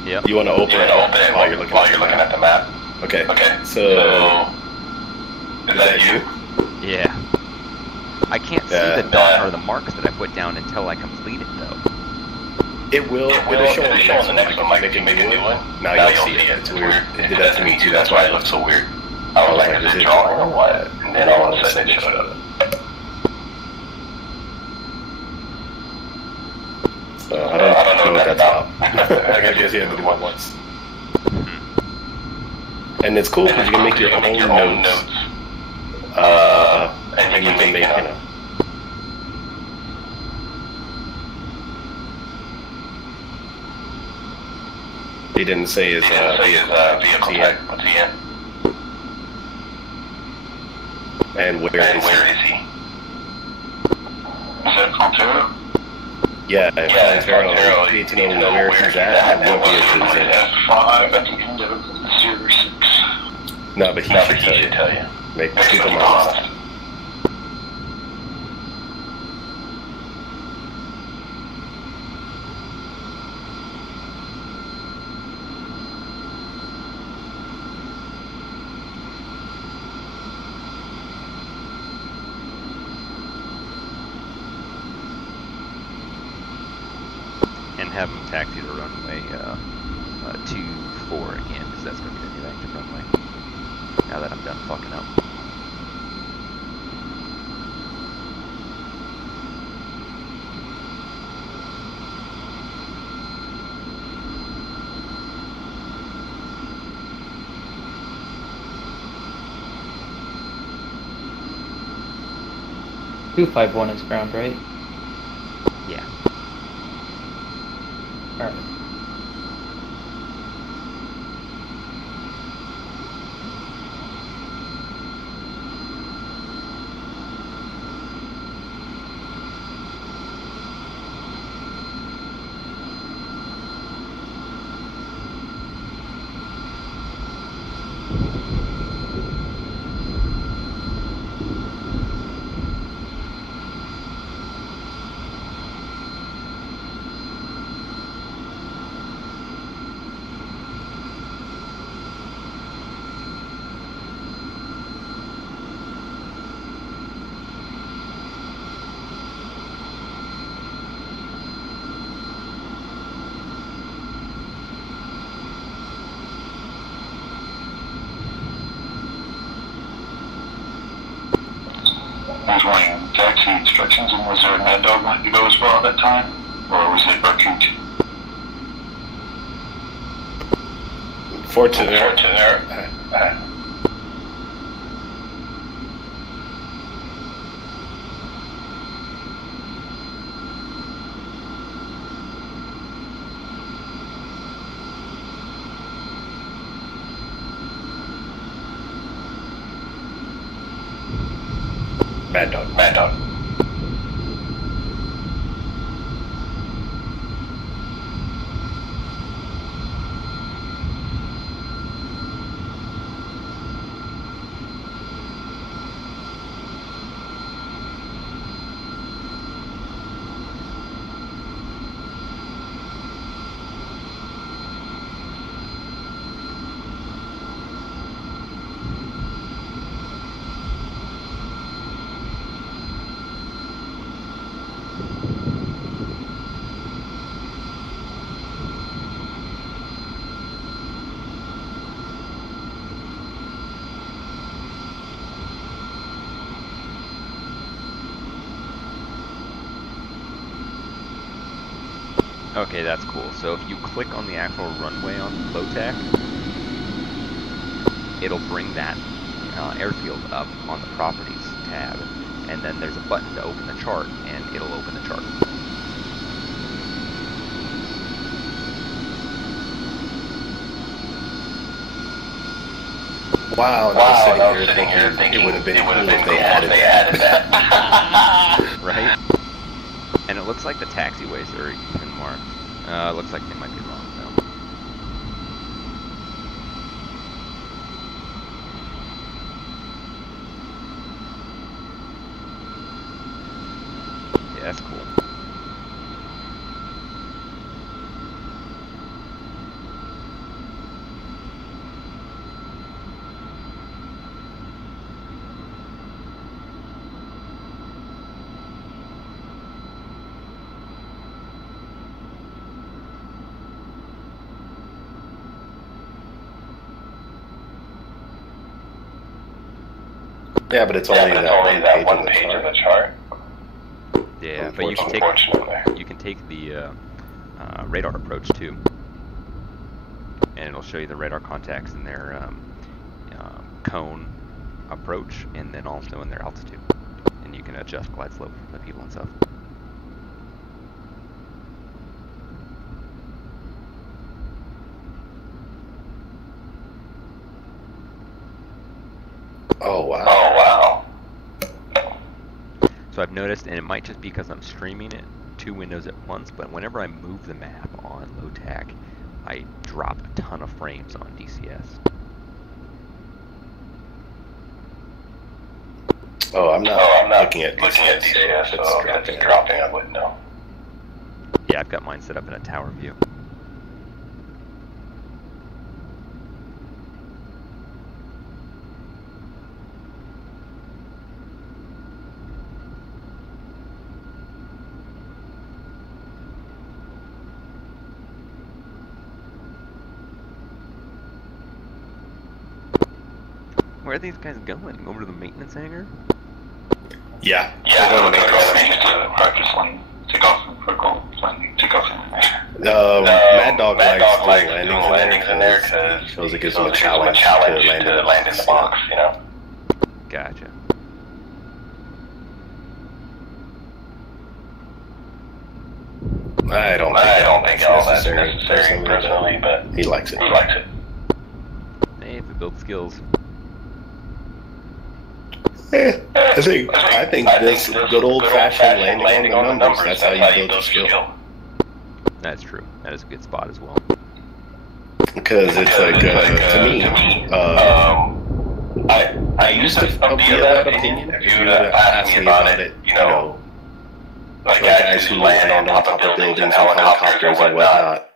Yep. You want to open it while you're looking at the map? Okay. So is that you? Yeah. I can't see the dot or the marks that I put down until I complete it, though. It'll show on the next one. Like, make a new one. Now you'll see it. It's weird. It did that to me too. That's why it looks so weird. I was like, is it drawing or what? And then all of a sudden it showed up. So I don't know what that's about. I guess you have to do it once. And it's cool because you can make your own notes. And you can make, He didn't say his vehicle type. What's he in? And where is he? Is that Altero? Yeah, Altero. You need to know where he's at and what vehicle he's in. F5 at the end of 06. No, but he should tell you. Make people honest. And have them taxi to runway 24 again, because that's going to be the new active runway. Now that I'm done fucking up. $251 is ground, right? Yeah. Alright. I was running taxi instructions, and was there a Mad Dog line to go as well at that time? Or was it Barcoot? Fortunate. Mad Dog. Okay, that's cool. So if you click on the actual runway on LoATC, it'll bring that airfield up on the properties tab, and then there's a button to open the chart, and it'll open the chart. Wow, I was sitting here thinking it would have been cool if they added that. Right? And it looks like the taxiways are even marked. Looks like they might be wrong though. Yeah, that's cool. Yeah, but it's only that one page of the chart. Yeah, but you can take the radar approach too, and it'll show you the radar contacts in their cone approach, and then also in their altitude, and you can adjust glide slope for the people and stuff. Oh wow. So I've noticed, and it might just be because I'm streaming it 2 windows at once, but whenever I move the map on LoATC, I drop a ton of frames on DCS. Oh, I'm not looking at DCS, so if it's dropping, I wouldn't know. Yeah, I've got mine set up in a tower view. Where are these guys going? Over to the maintenance hangar? Yeah. Yeah, they're going to practice lane. Take off and vertical landing. Take off and Mad Dog likes doing landings in there because it feels it gives him a challenge to land in the box, you know? Gotcha. I don't think all that's necessary personally, but he likes it. Hey, if it builds skills. I think this good old-fashioned landing on the numbers, that's how you build a skill. That's true. That is a good spot as well. Because it's like, to me, I used to be of that opinion. If you asked me about it, you know, like guys who land on top of buildings and helicopters and whatnot,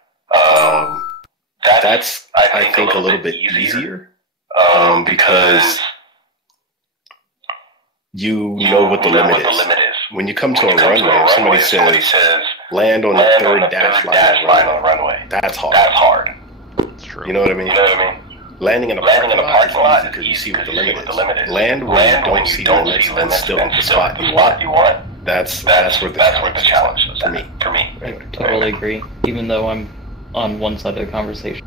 that's, I think, a little bit easier, because you know what the limit is. When you come to a runway, if somebody says, land on the third dash line on the runway, that's hard. That's true. You know what I mean? Landing in a parking lot is easy because you see what the limit is. Land where you don't see limits and still at the spot you want. That's where the challenge is for me. I totally agree, even though I'm on one side of the conversation.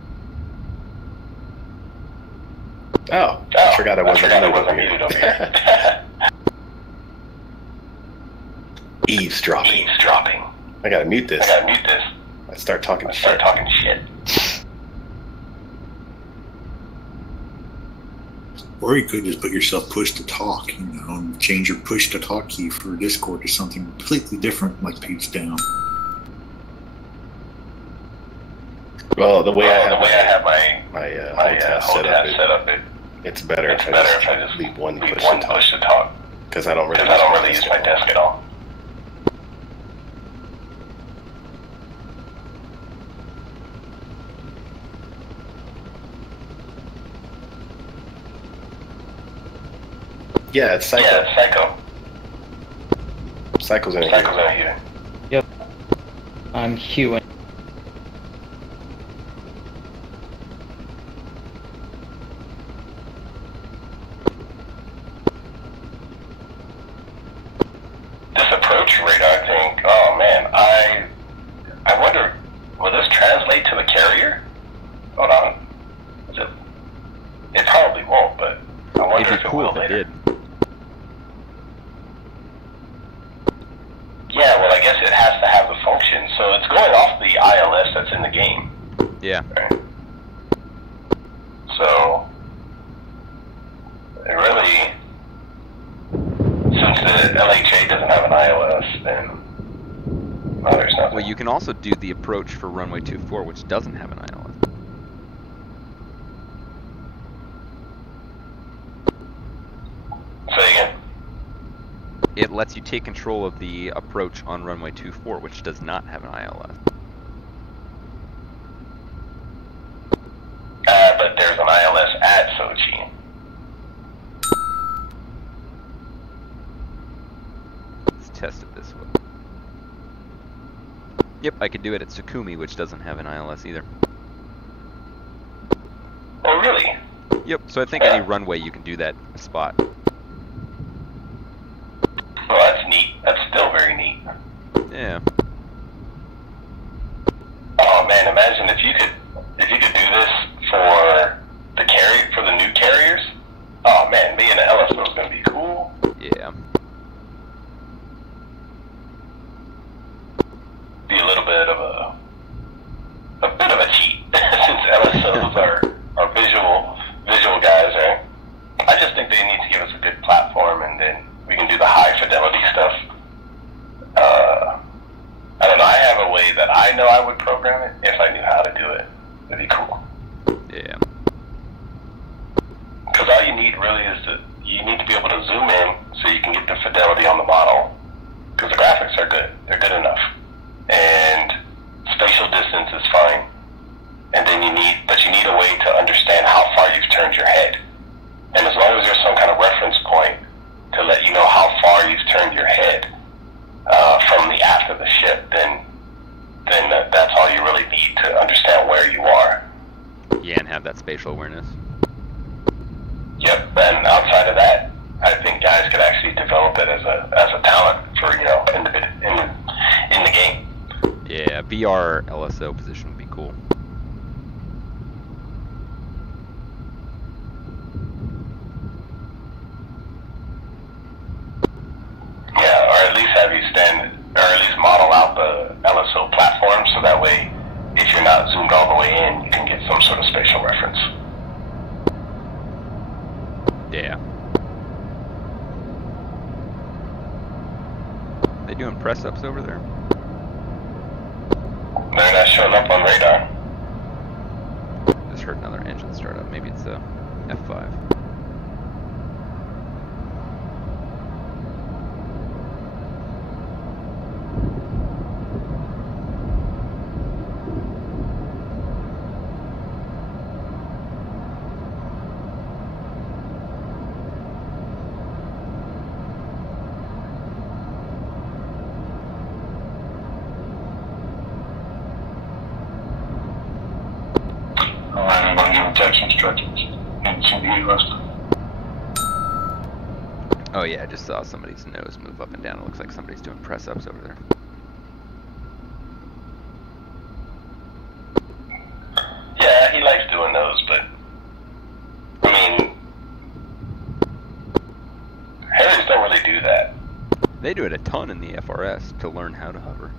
Oh, I forgot I wasn't muted over here. Eavesdropping. I gotta mute this. I start talking shit. Or you could just put yourself push to talk, you know, and change your push to talk key for Discord to something completely different, like page down. Well, the way I have my whole task set up, it's better if I just leave one push to talk, because I don't really use my desk at all. Yeah, it's Psycho. Psycho's in here. Yep. I'm queuing. This approach radar thing, oh man, I wonder, will this translate to the carrier? Hold on. It probably won't, but I wonder if it will later. It did. Yeah, well, I guess it has to have the function, so it's going off the ILS that's in the game. Yeah. Right? So, it really, since the LHA doesn't have an ILS, then no, there's nothing. Well, you can also do the approach for runway 24, which doesn't have an ILS. Say again? It lets you take control of the approach on runway 24, which does not have an ILS. But there's an ILS at Sochi. Let's test it this way. Yep, I could do it at Sukumi, which doesn't have an ILS either. Oh, really? Yep, so I think any runway you can do that spot. Well, that's neat. That's still very neat. Yeah. Oh man, imagine if you could do this for the new carriers. Oh man, me and the LSO is gonna be cool. Yeah. Be a little bit of a cheat since LSOs are visual guys, right? I just think they need to give us a good platform, and then we can do the high fidelity stuff. I don't know, I have a way that I know I would program it if I knew how to do it. It'd be cool. Yeah. Because all you need really is you need to be able to zoom in so you can get the fidelity on the model. Because the graphics are good. They're good enough. And spatial distance is fine. And then you need a way to understand how far you've turned your head. And as long as there's some kind of reference point to let you know how far you've turned your head from the aft of the ship, then that's all you really need to understand where you are. Yeah, and have that spatial awareness. Yep, and outside of that, I think guys could actually develop it as a talent for, you know, in the game. Yeah, VR LSO position would be cool. Yeah, or at least have you model out the LSO platform, so that way, if you're not zoomed all the way in, you can get some sort of spatial reference. Yeah. They doing press-ups over there? They're not showing up on radar. Just heard another engine start up. Maybe it's a F5. Oh yeah, I just saw somebody's nose move up and down. It looks like somebody's doing press-ups over there. Yeah, he likes doing those, but I mean, Harriers don't really do that. They do it a ton in the FRS to learn how to hover.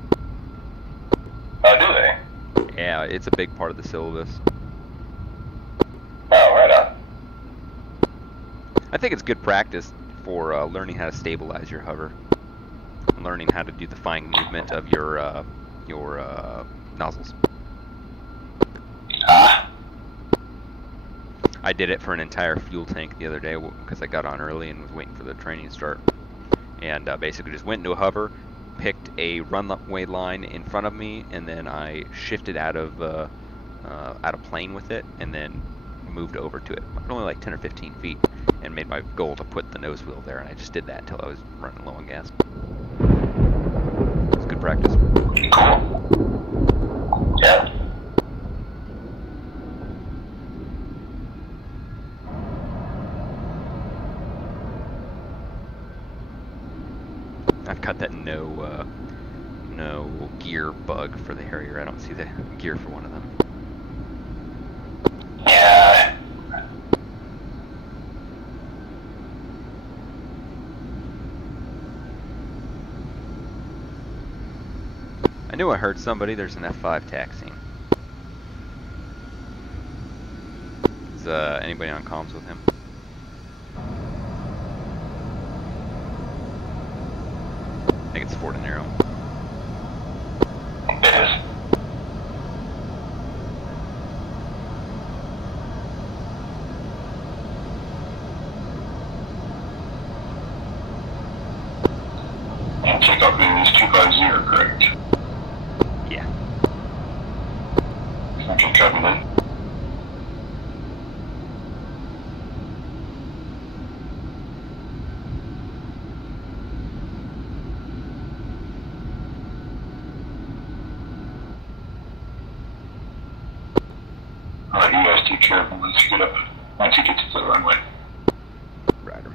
Oh, do they? Yeah, it's a big part of the syllabus. Oh, right on. I think it's good practice for learning how to stabilize your hover, and learning how to do the fine movement of your nozzles. I did it for an entire fuel tank the other day because I got on early and was waiting for the training to start, and basically just went into a hover, picked a runway line in front of me, and then I shifted out of plane with it, and then moved over to it, only like 10 or 15 feet, and made my goal to put the nose wheel there, and I just did that until I was running low on gas. It's good practice. Cool. Yeah. I've got that no gear bug for the Harrier. I don't see the gear for one of them. Yeah. I knew I heard somebody. There's an F5 taxiing. Is anybody on comms with him? I think it's Fort and Arrow. It is. And takeoff is 250, correct? Yeah. Okay, copy that. Alright, you guys take care of them once you get to the runway. Rider.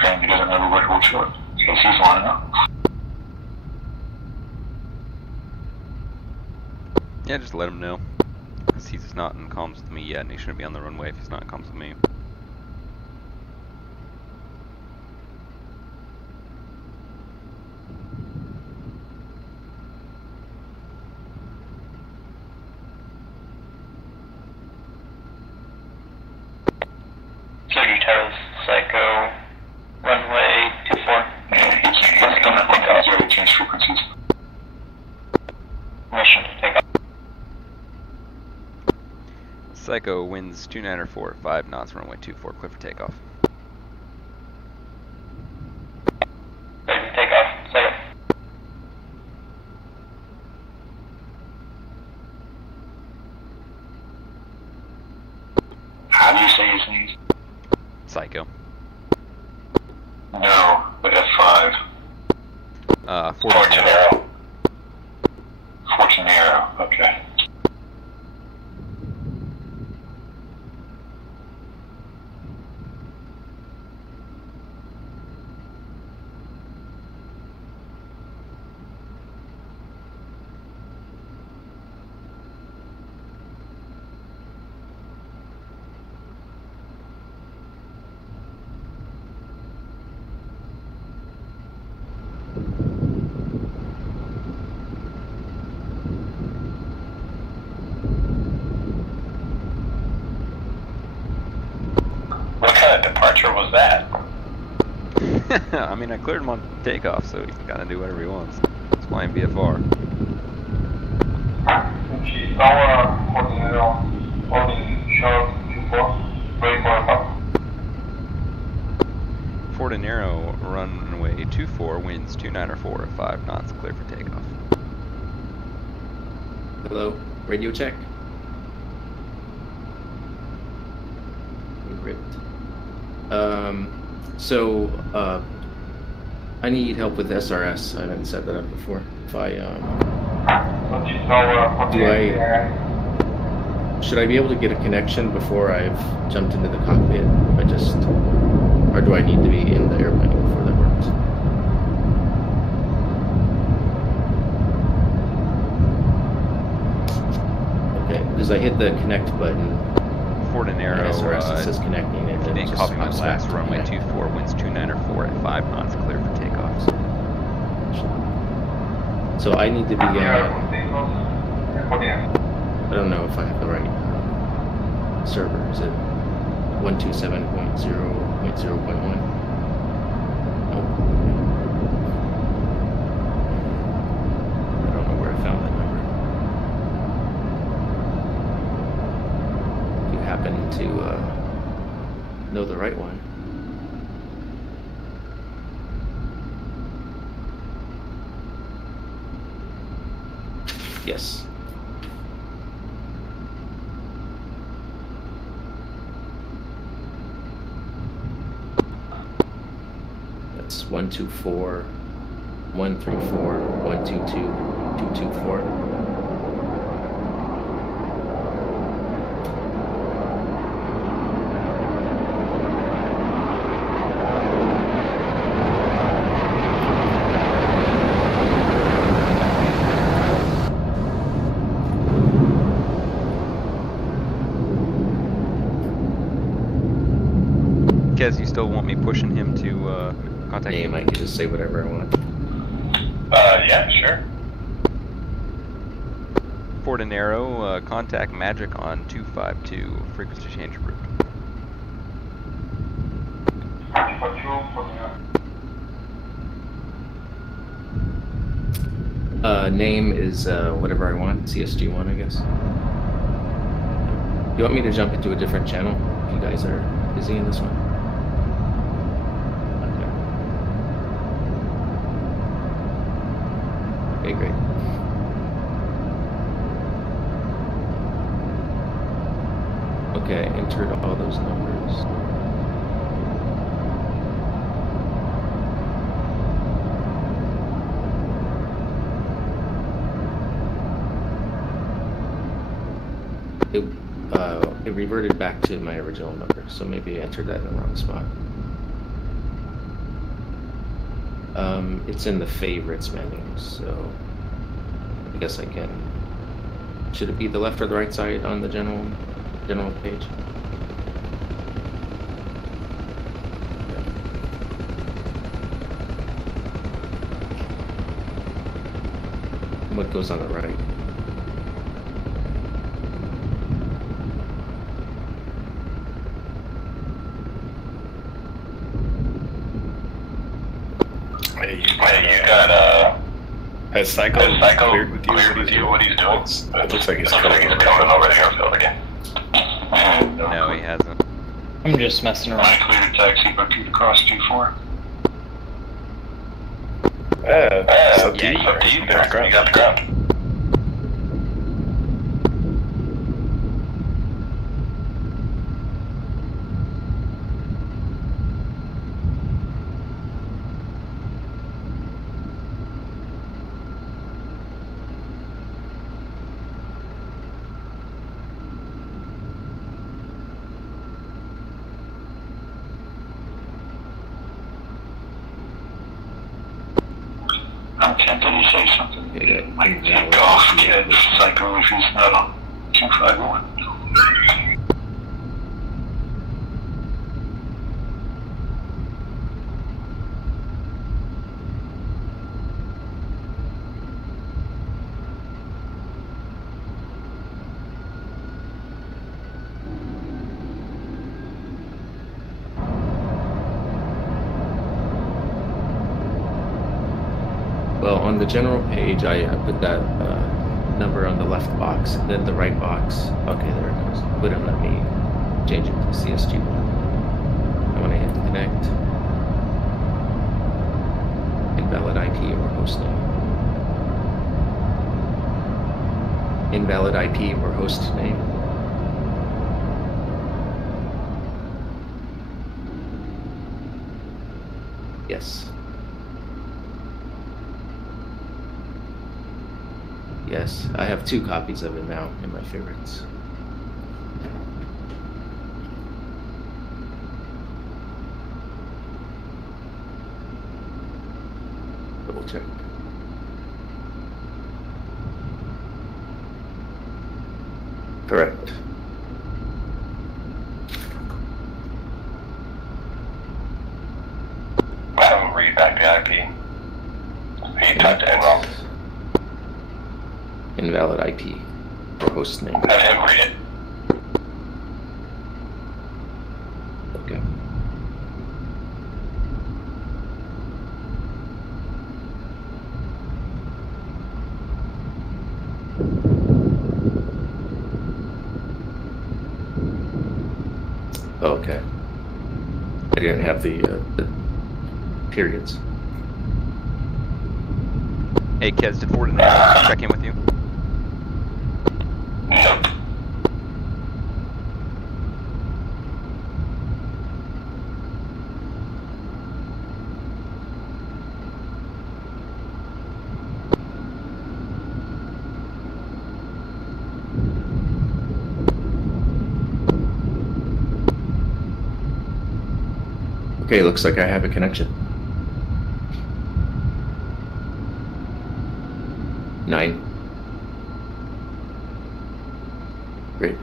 And he doesn't know what short. Because he's lining up. Yeah, just let him know. Because he's not in comms with me yet, and he shouldn't be on the runway if he's not in comms with me. Surgery Towers, Psycho, runway 24. Yeah, he can't. He's gonna think out there to change frequencies. Mission to take off. Psycho wins 294 at 5 knots, runway 24, clear for takeoff. Ready to take off. Psycho. How do you say his name? Psycho. No, but F5. Fortunero. Fortunero, okay. I mean, I cleared him on takeoff, so he can kind of do whatever he wants. He's flying VFR. Fort Nero, runway 24, winds 2904 at 5 knots, clear for takeoff. Hello, radio check. Great. So I need help with SRS. I haven't set that up before. If should I be able to get a connection before I've jumped into the cockpit? Or do I need to be in the airplane before that works? Okay, because I hit the connect button. Fort Nero, SRS says connecting. If you didn't copy my last runway 24, winds 2904 at 5 knots, clear for takeoff. So I need to be I don't know if I have the right server. Is it 127.0.0.1? Oh. I don't know where I found that number. You happen to know the right one? Yes. That's 124, 134, 122, 224. Kez, you still want me pushing him to contact Name, I can just say whatever I want. Yeah, sure. Fort Nero, contact Magic on 252, frequency change route. Name is whatever I want, CSG-1, I guess. You want me to jump into a different channel if you guys are busy in this one? Okay, great. Okay, I entered all those numbers. It reverted back to my original number, so maybe I entered that in the wrong spot. It's in the favorites menu, so I guess I can. Should it be the left or the right side on the general page? What goes on the right? You got Has Psycho cleared with you what he's doing? It looks like he's coming over the airfield again. No, he hasn't. I'm just messing around. I cleared taxi bucket across 2-4. So yeah, You got the ground. Kent, did you say something? Yeah, Might take off, kid. Psycho, if he's not on 251. on the general page, I put that number on the left box, and then the right box. Okay, there it goes. Wouldn't let me change it to CSG-1. I want to hit connect. Invalid IP or host name. Invalid IP or host name. Yes. Yes, I have 2 copies of it now in my favorites. Double check. Correct. Have him read back the IP. He typed it in wrong. Invalid IP or host name. Have him read it. Okay. Okay. I didn't have the periods. Hey, Kez, did Ford and Aaron check in with you? Nope. Okay, looks like I have a connection. 9. Great.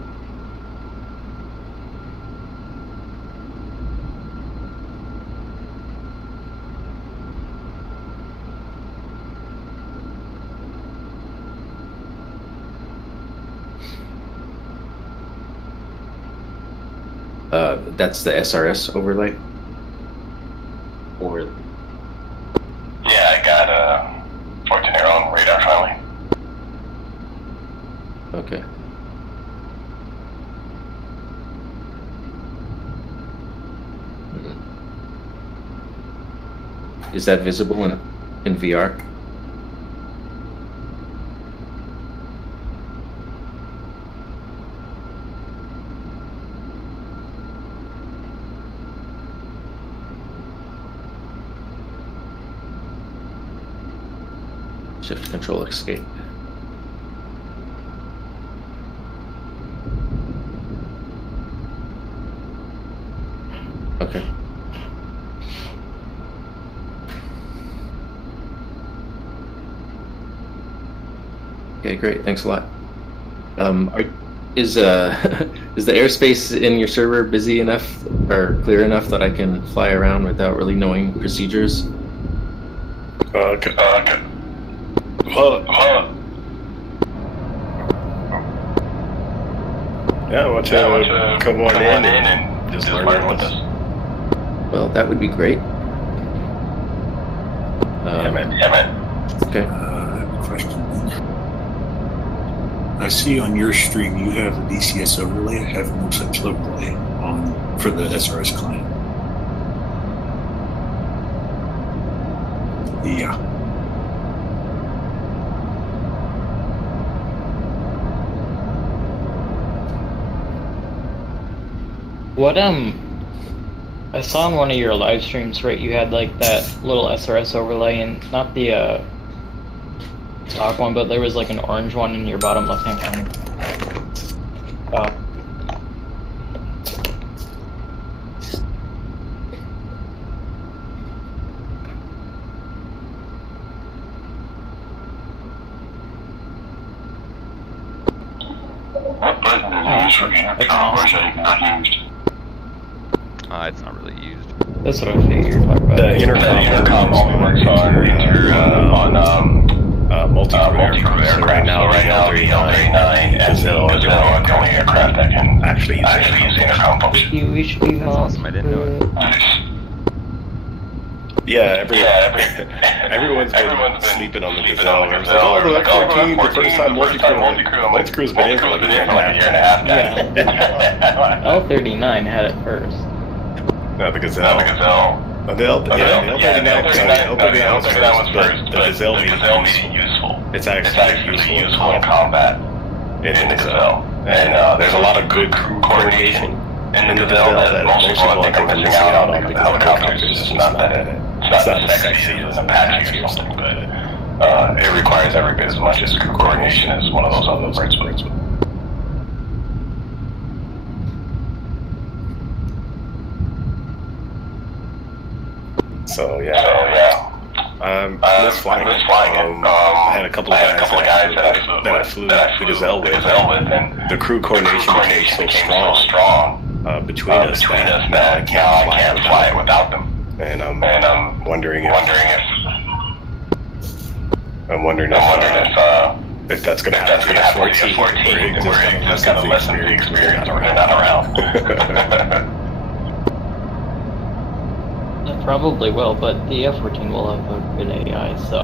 That's the SRS overlay? Or... Yeah, I got 14 air on radar finally. Okay. Is that visible in VR? Shift Control Escape. Okay. Okay, great. Thanks a lot. Is is the airspace in your server busy enough or clear enough that I can fly around without really knowing procedures? Okay. Yeah, why don't you come on in and just learn with us. Well, that would be great. Yeah, man. Okay. I have a question. I see on your stream you have a DCS overlay. I have no such overlay on for the SRS client. Yeah. What I saw in one of your live streams, right, you had like that little SRS overlay and not the stock one, but there was like an orange one in your bottom left hand corner. What button is used for intercom, or is it not used? It's not really used. That's what I figured. The intercom only works on multi-crew aircraft. So right now, VL39 and Zillow are the only aircraft that can actually use the intercom function. We should be That's awesome. I didn't know it. Nice. Yeah, everyone's been sleeping on the Gazelle. Everyone's like, oh, the F-14, the first time multi-crew. Multi-crew's been in for like a year and a half. Yeah. L-39 had it first. No, the Gazelle. The L-39 was first, but the Gazelle made it useful. It's actually useful in combat in the Gazelle. And there's a lot of good crew coordination in the Gazelle that most people I think are missing out on because the helicopters is just not as sexy as an Apache or something, but it requires every bit as much as crew coordination as one of those other birds would. So yeah. I'm just flying. I had a couple of guys that I flew the Gazelle with, and the crew coordination became so strong between us that now I can't fly it without them. And I'm wondering if that's going to happen to the F-14 where it just kind of lessen the experience when they're not around. It probably will, but the F-14 will have a good AI, so...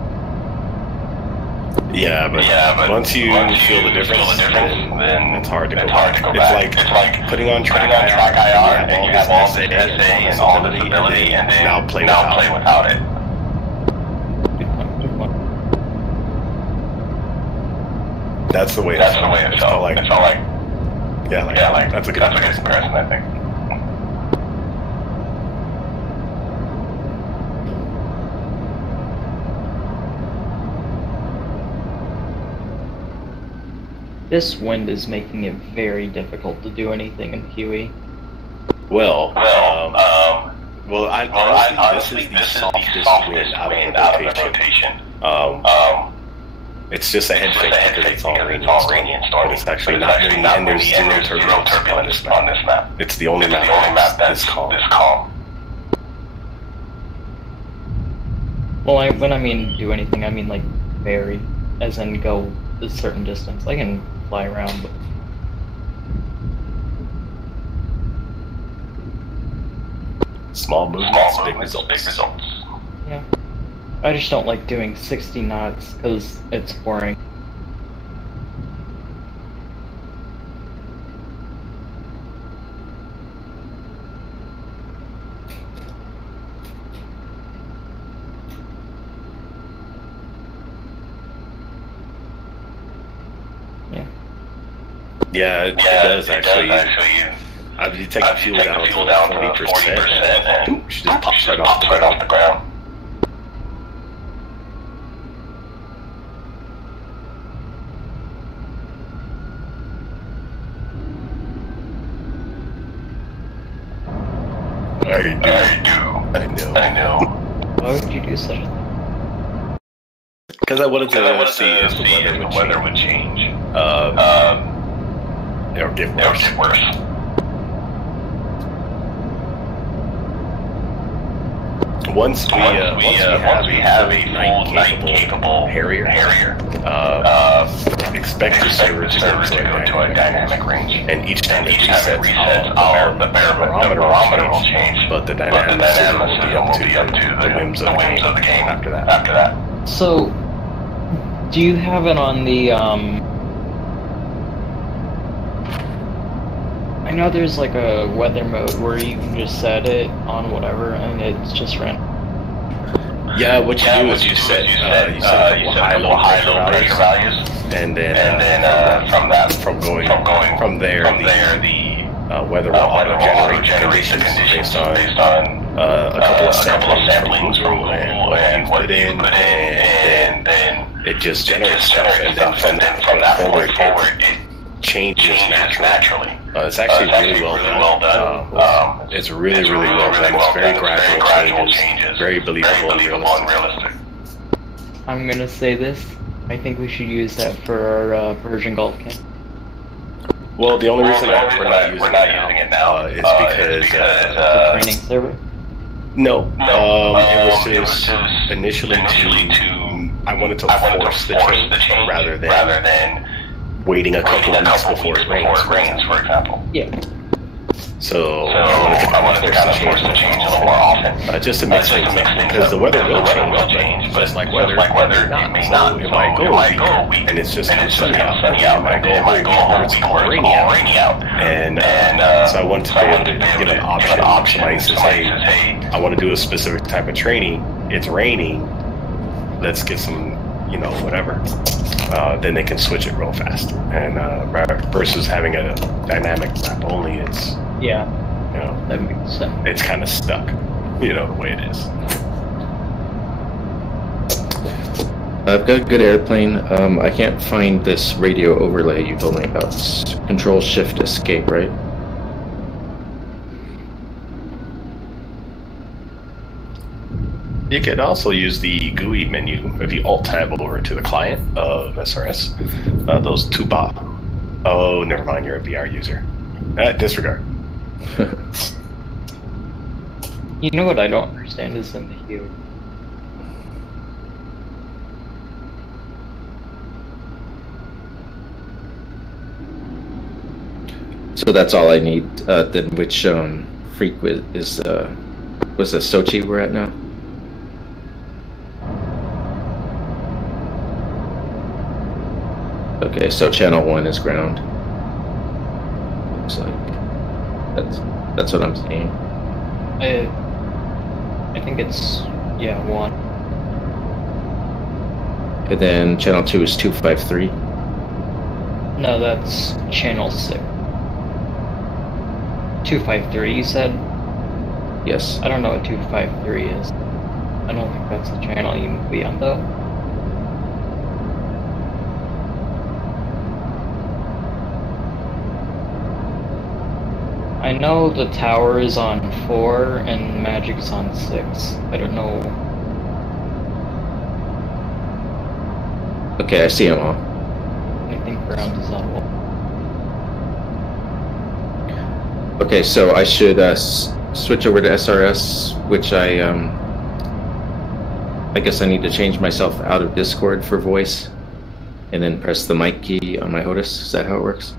Yeah, but once you feel the difference, then it's hard to go back. It's like putting on track IR, and you have all this SA and all this ability, and then now play without it. That's the way it felt like. Yeah, that's a good comparison, I think. This wind is making it very difficult to do anything in QE. Honestly, this is the softest wind out of the rotation. It's just a head fake because it's all rainy and stormy. But it's actually not windy, and there's zero turbulence on this map. It's the only map that's this calm. Well, when I mean do anything, I mean like vary, as in go a certain distance. I can fly around, but... Small movements, big results. Yeah. I just don't like doing 60 knots, because it's boring. Yeah, it does actually. You take the fuel down to 40%, and she just pops right off the ground. I know. Why would you do such a thing? Because I wanted to see if the weather would change. Or get worse. Once we have a full night-capable Harrier, expect the server to go to a dynamic range, and each time it resets, the barometer will change, but the dynamic system will be up to the whims of the game after that. So, do you have it on the, I know there's like a weather mode where you can just set it on whatever and it's just random. Yeah, what you do is you set a couple high-low pressure values, and then from there the weather will auto-generate conditions based on a couple of samplings from Google and what you put in, and then it just generates stuff, and then from that point forward it changes naturally. It's actually really well done. It's really well done. It's very gradual changes, very believable and realistic. I'm gonna say this. I think we should use that for our Persian Gulf camp. Well, the only reason we're not using it now is because the training server. No, it was just initially to I wanted to force the change rather than waiting a couple of weeks before it rains, for example. Yeah. So I wanted to kind of force the change a little more often. Just to mix things up, because the weather will change, but just like weather, it may not. So it might go a week, and it's just sunny out. It might go a whole week where it's rainy out. And so I wanted to be able to get an option. Somebody says, hey, I want to do a specific type of training. It's raining. Let's get some, whatever. Then they can switch it real fast. And versus having a dynamic map only, it's that makes sense. It's kind of stuck, the way it is. I've got good airplane. I can't find this radio overlay you told me about. Control Shift Escape, right? You can also use the GUI menu if you Alt-Tab over to the client of SRS. Those two bar. Oh, never mind. You're a VR user. Disregard. You know what I don't understand is in the hue. So that's all I need. Then which freak is was the Sochi we're at now? Okay, so channel 1 is ground. Looks like that's what I'm seeing. I think it's 1. And then channel 2 is 253. No, that's channel 6. 253, you said? Yes. I don't know what 253 is. I don't think that's the channel you would be on, though. I know the tower is on 4 and Magic is on 6. I don't know. Okay, I see them all. I think ground is on 1. Okay, so I should switch over to SRS, which I guess I need to change myself out of Discord for voice, and then press the mic key on my HOTAS. Is that how it works?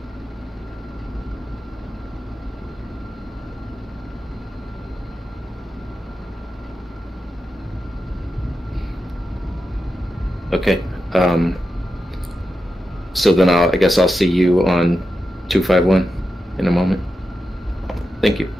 Okay. So then I guess I'll see you on 251 in a moment. Thank you.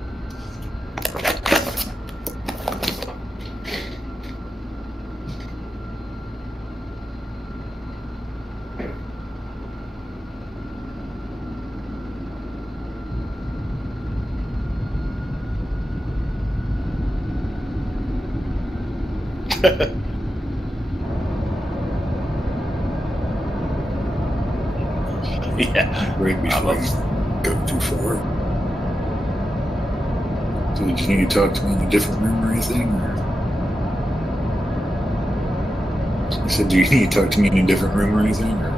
Yeah. Right before you go too far. So did you need to talk to me in a different room or anything? Or? I said, do you need to talk to me in a different room or anything? Or?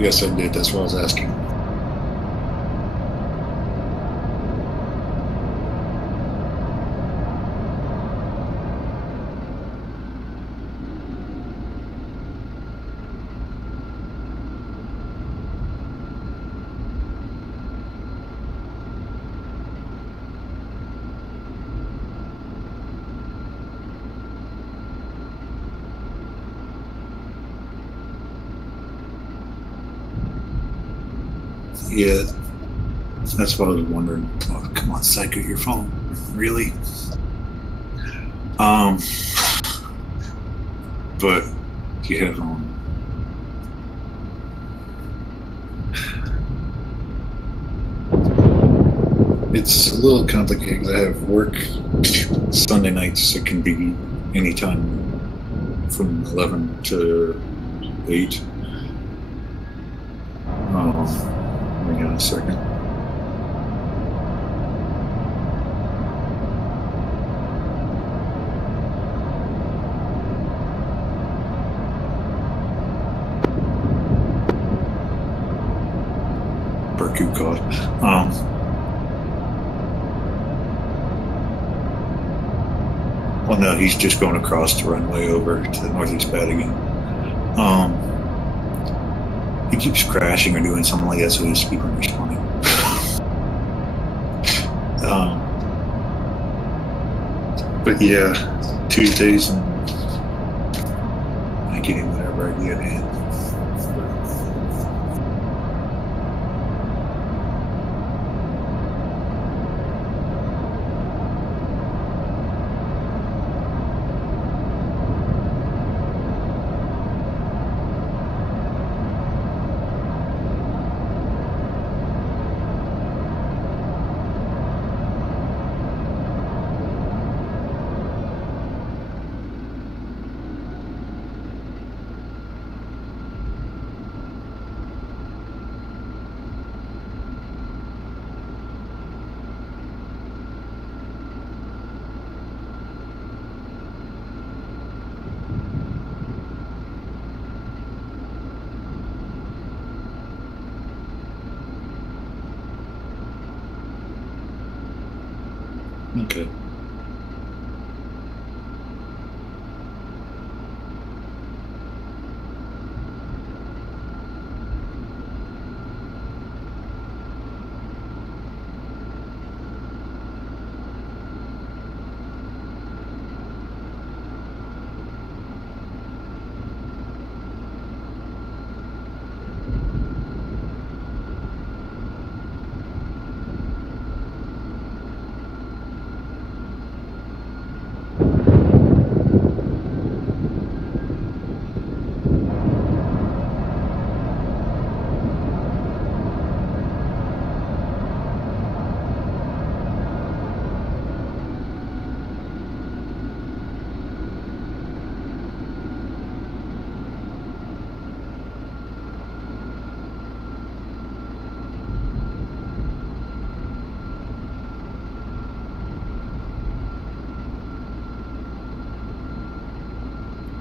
Yes, I did. That's what I was asking. Yeah, that's what I was wondering. Oh, come on, Psycho, your phone. Really? But you have it's a little complicated because I have work Sunday nights. It can be anytime from 11 to 8. Hang on a second. Berkut called. Well, no, he's just going across the runway over to the northeast pad again. He keeps crashing or doing something like that, so he's keep on responding. But yeah, Tuesdays and I get in whatever I get in. Okay.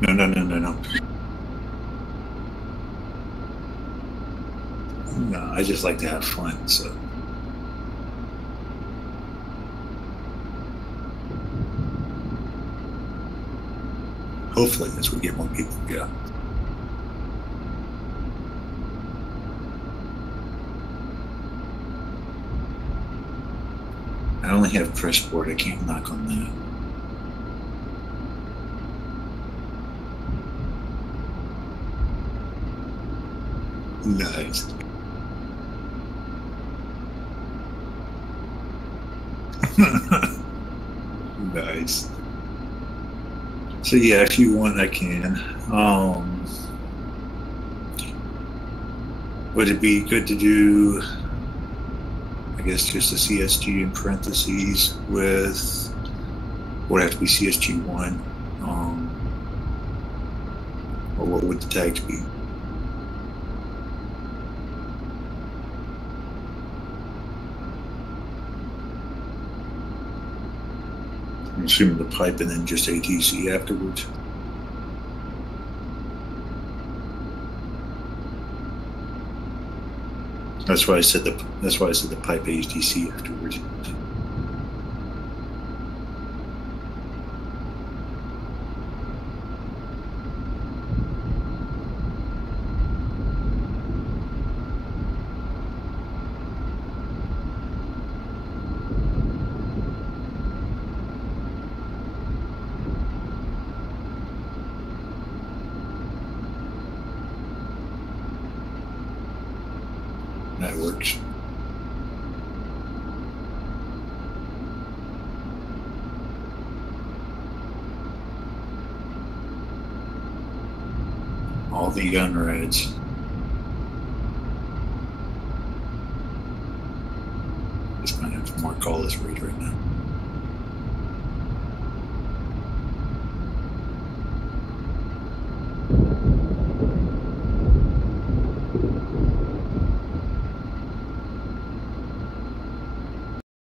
No. No, I just like to have fun, so. Hopefully, as we get more people, yeah. I only have press board, I can't knock on that. Nice. Nice. So yeah, if you want, I can. Would it be good to do, I guess, just a CSG in parentheses with, would have to be CSG-1, or what would the tags be? I'm assuming the pipe and then just ATC afterwards. That's why I said the pipe ATC afterwards. That works. All the unreads. Just gonna have to mark all this read right now.